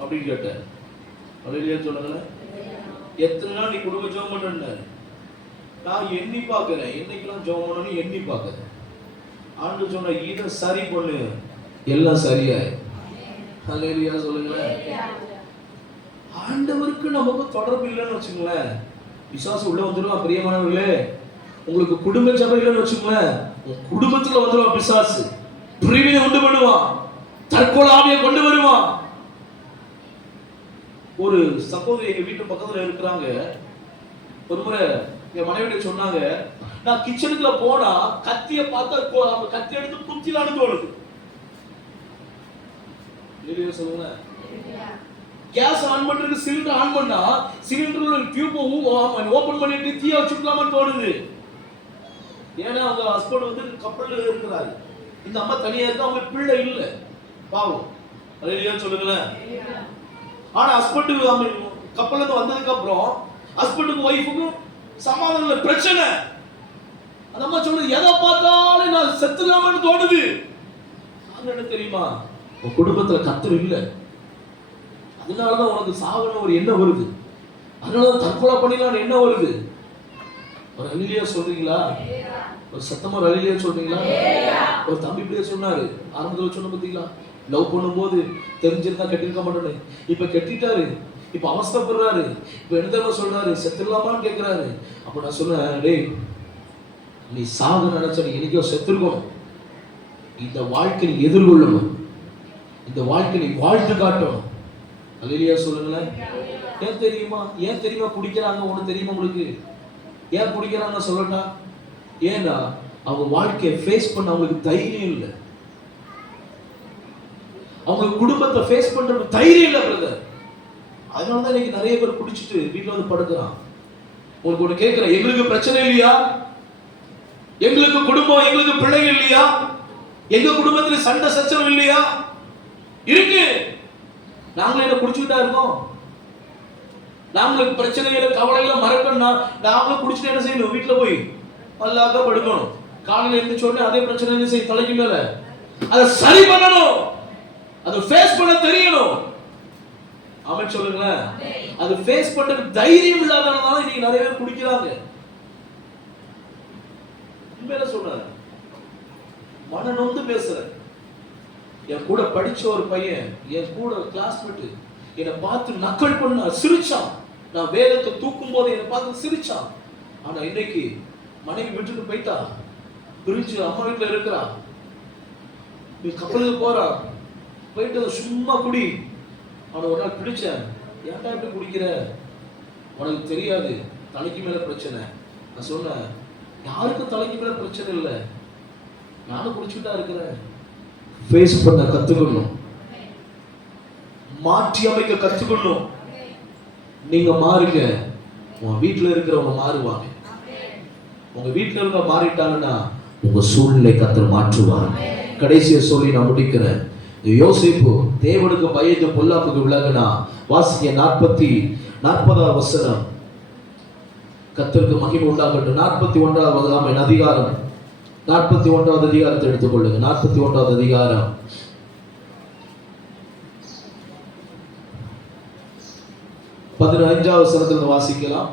அப்படின்னு கேட்டேன். ஹalleluya சொல்லுங்க. எத்தனை நாள் நீ குடும்பம் ஜெபம் பண்ற? நான் எண்ணி பார்க்கிறேன், என்னைக்கெல்லாம் ஜெபம் பண்ணணும் எண்ணி பார்க்கிறேன். ஆண்டவர் சொன்ன இதை சரி பண்ணு, எல்லாம் சரியாயிடும். ஹalleluya சொல்லுங்க. ஆண்டவருக்கு நமக்கு தொடர்பு இல்லைன்னு வச்சுங்களேன், விசுவாசம் உள்ள வந்துடும். பிரியமானவர்களே, உங்களுக்கு குடும்ப சபை இல்லைன்னு வச்சுங்களேன், உங்க குடும்பத்துல வந்துடும் பிசாசு. பிரிவினை உண்டு பண்ணுவான், தற்கொலை ஆவியை கொண்டு வருவான். ஒரு சகோதரி எங்க வீட்டு பக்கத்துல இருக்கிறாங்க. ஒரு முறை என் மனைவிட்ட சொன்னாங்க, நான் கிச்சனுக்குள்ள போனா கத்திய பார்த்தா கத்தி எடுத்து குத்திலான்னு தோணுது. சொல்லுங்க. கேஸ் ஆன் பண்றது, சிலிண்டர் ஆன் பண்ணா சிலிண்டர்ல டியூப் ஓபன் பண்ணிட்டு தீய வச்சுக்கலாமான்னு தோணுது. ஏன்னா அவங்க ஹஸ்பண்ட் வந்து கப்பல்ல இருக்கிறாரு, இந்த அம்மா தனியா இருக்கா, அவங்க பிள்ளை இல்ல, பாவம். ஹalleluya சொல்லுங்களேன். ஆனா ஹஸ்பண்ட் கப்பல்ல இருந்து வந்ததுக்கு அப்புறம் ஹஸ்பண்டுக்கு ஒய்ஃபுக்கும் சமாதானம் பிரச்சனை. அந்த அம்மா சொல்றது, எதை பார்த்தாலும் நான் செத்துலாமான்னு தோணுது. என்ன தெரியுமா, உன் குடும்பத்துல கர்த்தர் இல்ல, அதனாலதான் உனக்கு சாவன ஒரு எண்ணம் வருது, அதனாலதான் தற்கொலை பண்ணிடலாம் என்ன வருது. ஒரு ஹalleluya சொல்றீங்களா? ஒரு சத்தமா ஹalleluya சொல்றீங்களா? ஒரு தம்பி இப்படியே சொன்னாரு, ஆரம்பத்துல சொன்ன பாத்தீங்களா, லவ் பண்ணும்போது தெரிஞ்சிருந்தா கட்டிருக்க மாட்டேன்னு, இப்ப கட்டிட்டாரு, இப்ப அவஸ்தைப்படுறாரு, இப்ப என்ன சொல்றாரு, செத்துடலாமான்னு கேட்கிறாரு. அப்ப நான் சொன்னேன், டேய் நீ சாக நினைச்ச நீ என்னைக்கோ செத்துருக்கணும், இந்த வாழ்க்கையை எதிர்கொள்ளணும், இந்த வாழ்க்கையை வாழ்ந்து காட்டணும். ஹalleluya சொல்லுங்களேன். ஏன் தெரியுமா குடிக்கிறாங்க? ஒண்ணு தெரியுமா உங்களுக்கு? ஏன் குடிக்கிறாங்க சொல்லட்டா? ஏன்னா அவங்க வாழ்க்கையை ஃபேஸ் பண்ண அவங்களுக்கு தைரியம் இல்லை, அவங்க குடும்பத்தை ஃபேஸ் பண்றதுக்கு தைரியம் இல்லை பிரதர். அதனாலதான் இன்னைக்கு நிறைய பேர் குடிச்சிட்டு வீட்டுல வந்து படுக்கிறான். உங்களுக்கு ஒண்ணு கேட்கிறேன், எங்களுக்கு பிரச்சனை இல்லையா? எங்களுக்கு குடும்பம், எங்களுக்கு பிள்ளைகள் இல்லையா? எங்க குடும்பத்துல சண்டை சச்சரவு இல்லையா? இருக்கு. நாங்களே என்ன குடிச்சுக்கிட்டா இருக்கோம்? நம்மளுக்கு பிரச்சனைகளை கவலைகளை மறக்கணும்னா நாமளும் குடிச்சிட்டு என்ன செய்யணும்? வீட்டுல போய் பல்லாக்க படுக்கணும். காலையில எழுந்திரிச்ச உடனே அதே பிரச்சனை என்ன செய்ய? தலைக்கு மேல அதை சரி பண்ணணும், அதை ஃபேஸ் பண்ண தெரியணும். அவன் சொல்லுங்களேன், அது ஃபேஸ் பண்றதுக்கு தைரியம் இல்லாதனால இன்னைக்கு நிறைய பேர் குடிக்கிறாங்க. உண்மையில சொல்றேன், மன நொந்து பேசுறேன். என் கூட படிச்ச ஒரு பையன், என் கூட கிளாஸ்மேட், என்னை பார்த்து நக்கல் பண்ண சிரிச்சான். நான் வேதத்தை தூக்கும் போது என்னை பார்த்து சிரிச்சான். ஆனா இன்னைக்கு மனைவி விட்டுட்டு போயிட்டா, பிரிஞ்சு அம்மா வீட்டுல இருக்கிறா, நீ கப்பலுக்கு போறா, போயிட்டு சும்மா குடி. அவனை ஒரு நாள் பிடிச்சேன், ஏன்டா இப்படி குடிக்கிற, உனக்கு தெரியாது தலைக்கு மேல பிரச்சனை. நான் சொன்னேன், யாருக்கும் தலைக்கு மேல பிரச்சனை இல்லை, நானும் குடிச்சுட்டா இருக்கிறேன். ஃபேஸ் பண்ண கத்துக்கணும், மாற்றி அமைக்க கத்துக்கணும். நீங்க மாறுங்க, உங்க வீட்டுல இருக்கிறவங்க மாறுவாங்க. உங்க வீட்டுல இருக்க மாறிட்டாங்கன்னா உங்க சூழ்நிலை கர்த்தர் மாற்றுவார். கடைசியை சொல்லி நான் முடிக்கிறேன். யோசேப்பு தேவனுக்கு பயந்து பொல்லாப்புக்கு விலகினா. வாசிக்க 40வது வசனம். கர்த்தருக்கு மகிமை உண்டாகட்டும். 41வது அதிகாரம், 41வது அதிகாரத்தை எடுத்துக்கொள்ளுங்க. 41வது அதிகாரம் 15வது வசனத்துல வாசிக்கலாம்.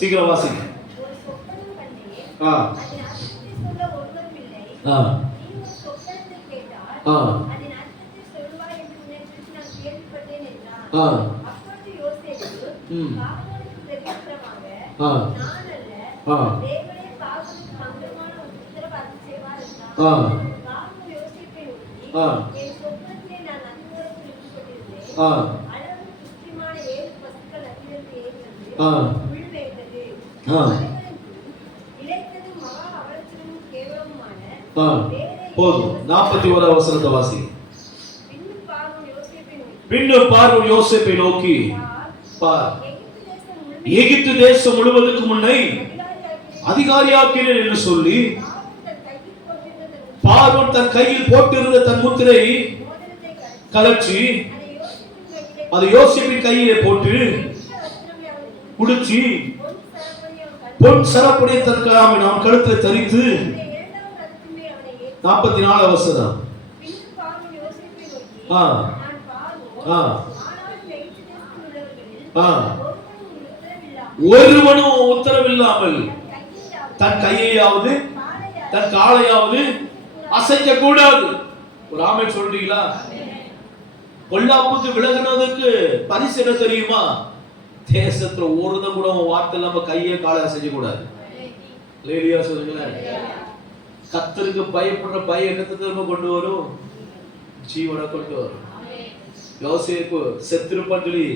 சீக்கிரம் வாசிங்க. போதும். 41வது வசனத்தை வாசி. பின்னும் பார்வோன் யோசேப்பை நோக்கி, எகிப்து தேசம் முழுவதற்கு முன்னை அதிகாரியாக்கிறேன் என்று சொல்லி, பார்வோன் தன் கையில் போட்டிருந்த தன் முத்திரை கலற்றி அதை யோசேப்பின் கையிலே போட்டு குடிச்சு பொன் சரப்புடைய தற்காமல் அவன் கழுத்தில் தரித்து. 44வது வசனம். ஒருவனும் உத்தரவில்லாமல் தன் கையையாவது தன் காலையாவது அசைக்க கூடாது. ஒரு ஆமென் சொல்றீங்களா? பொல்லாப்புக்கு விலகினதுக்கு பரிசு என்ன தெரியுமா? தேசத்துல ஒருத்தன் கூட வார்த்தை இல்லாம கையை காலை அசைக்க கூடாது. லேடியா சொல்லுங்களேன். கர்த்தருக்கு பயப்படுற பயம் என்னத்தை திரும்ப கொண்டு வரும்? ஜீவனை கொண்டு வரும். யோசேப்பு செத்திருப்பான்னு சொல்லி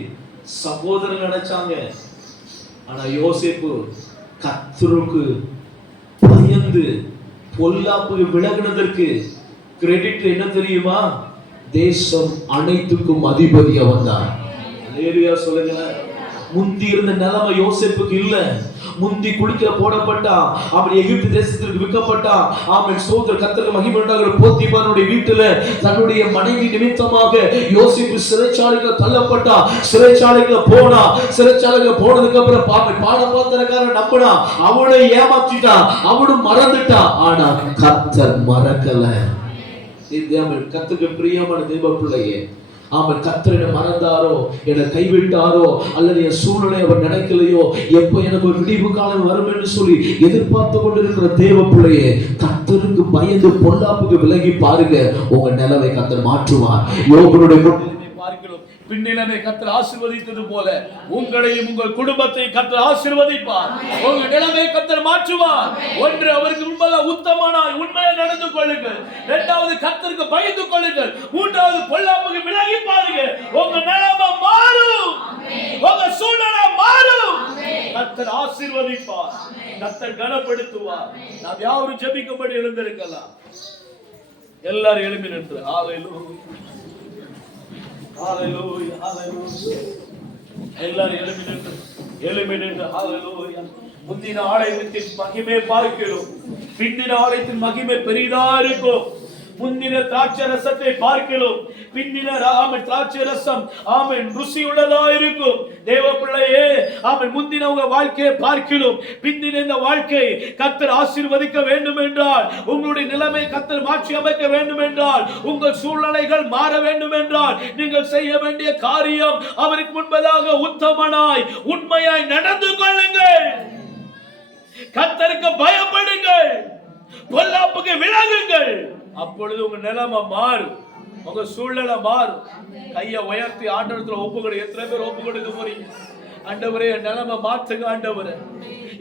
சகோதரன் நினைச்சாங்க. ஆனா யோசேப்பு கர்த்தருக்கு பயந்து பொல்லாப்புக்கு விலகினதற்கு கிரெடிட் என்ன தெரியுமா? தேசம் அனைத்துக்கும் அதிபதியா வந்தார். லேடியா சொல்லுங்களேன். முந்தி இருந்த நிலைமை யோசேப்புக்கு இல்ல. முந்தி குடிக்க போடப்பட்டா, அவன் எகிப்து தேசத்திற்கு விற்கப்பட்டா. அவன் சோதர் கர்த்தருக்கு மகிமை உண்டாகிற போத்திபாருடைய வீட்டுல தன்னுடைய மனைவி நிமித்தமாக யோசேப்பு சிறைச்சாலைக்கு தள்ளப்பட்டா. சிறைச்சாலைக்கு போனா. சிறைச்சாலைக்கு போனதுக்கு அப்புறம் பாடபாத்திரக்காரன் நம்பினா, அவனை ஏமாற்றிட்டா, அவனும் மறந்துட்டா. ஆனா கர்த்தர் மறக்கல. கர்த்தருக்கு பிரியமான தேவ பிள்ளையே, அவன் கர்த்தரை மறந்தாரோ, என்னை கைவிட்டாரோ, அல்லது என் சூழ்நிலை அவர் நினைக்கலையோ, எப்ப எனக்கு ஒரு விடிவு காலம் வரும் என்று சொல்லி எதிர்பார்த்து கொண்டிருக்கிற தேவ பிள்ளையே, கர்த்தருக்கு பயந்து பொல்லாப்புக்கு விலகி பாருங்க. உங்க நிலைமை கர்த்தர் மாற்றுவார். யோபனுடைய பார்க்கிறோம். பின்னிலைமை கர்த்தர் ஆசீர்வதித்தது போல உங்களையும் உங்கள் குடும்பத்தை கர்த்தர் ஆசீர்வதிப்பார். உங்க நிலைமை கர்த்தர் மாற்றுவார். ஒன்று, அவருக்கு முன்பாக உத்தமனாய் உண்மையை நடந்து கொள்ளுங்கள். இரண்டாவது, கர்த்தருக்கு பயந்து கொள்ளுங்கள். மூன்றாவது, பொல்லாப்புக்கு விலகி பாருங்க. உங்க நிலைமை மாறும். உங்க சூழ்நிலை மாறும். கர்த்தர் ஆசீர்வதிப்பார். கர்த்தர் கனப்படுத்துவார். நாம் யாரும் ஜெபிக்கும்படி எழுந்திருக்கலாம். எல்லாரும் எழுப்பி நின்று ஹalleluya ஹalleluya ஹalleluya எல்லாரும் எழுப்பி நின்று ஹalleluya. முந்தின ஆலயத்தின் மகிமை பார்க்கிறோம். பிந்தின ஆலயத்தின் மகிமை பெரிதா இருக்கும். முந்தின திராட்சை ரசத்தை பார்க்கிறோம், பிந்தின திராட்சை ரசம் ஆமென் ருசி உள்ளதா இருக்கும். தேவ பிள்ளையே ஆமென், முந்தின உங்க வாழ்க்கையை பார்க்கிறோம், பிந்தின இந்த வாழ்க்கை கர்த்தர் ஆசீர்வதிக்க வேண்டும் என்றால், உங்களுடைய நிலைமை கர்த்தர் மாற்றி அமைக்க வேண்டும் என்றால், உங்கள் சூழ்நிலைகள் மாற வேண்டும் என்றால், நீங்கள் செய்ய வேண்டிய காரியம் அவருக்கு முன்பதாக உத்தமனாய் உண்மையாய் நடந்து கொள்ளுங்கள். கர்த்தருக்கு பயப்படுங்கள், பொல்லாப்புக்கு விலகுங்கள். அப்பொழுது உங்க நிலைமை மாறும், உங்க சூழ்நிலை மாறும். கையை உயர்த்தி ஆண்டவரத்துல ஒப்பு கொடு. எத்தனை பேர் ஒப்பு கொடுக்க போறீங்க? ஆண்டவரே என் நிலைமை மாற்றுங்க ஆண்டவரே,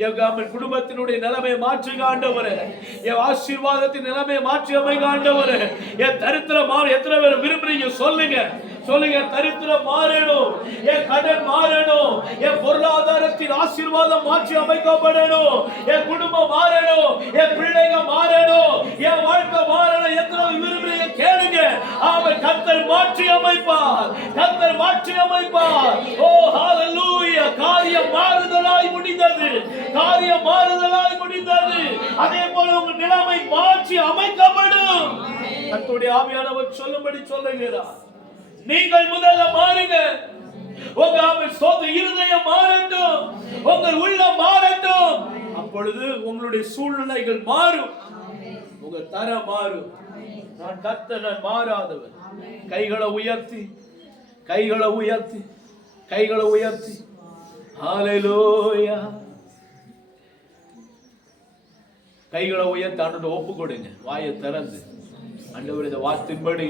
என் குடும்பத்தினுடைய நிலைமையை மாற்றுங்க ஆண்டவரே, என் ஆசீர்வாதத்தின் நிலைமையை மாற்றி அமைங்க ஆண்டவரே. என் தரித்திரம் மாற எத்தனை பேர் விரும்புறீங்க? சொல்லுங்க சொல்லுங்க. தரித்திரம் மாறணும், என் கடன் மாறணும், என் பொருளாதாரத்தின் ஆசீர்வாதம் மாற்றி அமைக்கப்படணும், என் குடும்பம் மாறணும், என் பிள்ளைகள் மாறணும், என் வாழ்க்கை மாறணும். எத்தனை விரும்புறீங்க? கேளுங்க. அவன் கர்த்தர் மாற்றி அமைப்பார், கர்த்தர் மாற்றி அமைப்பார். ஓ ஹalleluya! காரியம் மாறுதலாய் முடிந்தது, காரியம் மாறுதலாய் முடிந்தது. அதே போல உங்க நிலைமை மாற்றி அமைக்கப்படும். கர்த்தருடைய ஆவியானவர் சொல்லும்படி சொல்லுகிறார், நீங்கள் முதல்ல மாறுங்க. உங்க சொந்த இருதயம் மாறட்டும், உங்கள் உள்ளம் மாறட்டும். அப்பொழுது உங்களுடைய சூழ்நிலைகள் மாறும், உங்க தரம் மாறும். நான் கர்த்தர், நான் மாறாதவர். கைகளை உயர்த்தி, கைகளை உயர்த்தி, கைகளை உயர்த்தி. ஹalleluya! கைகளை உயர்த்தி ஆண்டவரை ஒப்பு கொடுங்க. வாயை திறந்து, ஆண்டவரே இந்த வார்த்தையின்படி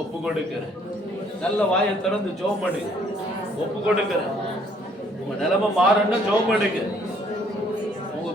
ஒப்பு கொடுக்கிறேன். நல்ல வாயை திறந்து ஜெபம் பண்ணுங்க, ஒப்பு கொடுக்கிறேன். உங்க நிலைமை மாறணும், ஜெபம் பண்ணுங்க.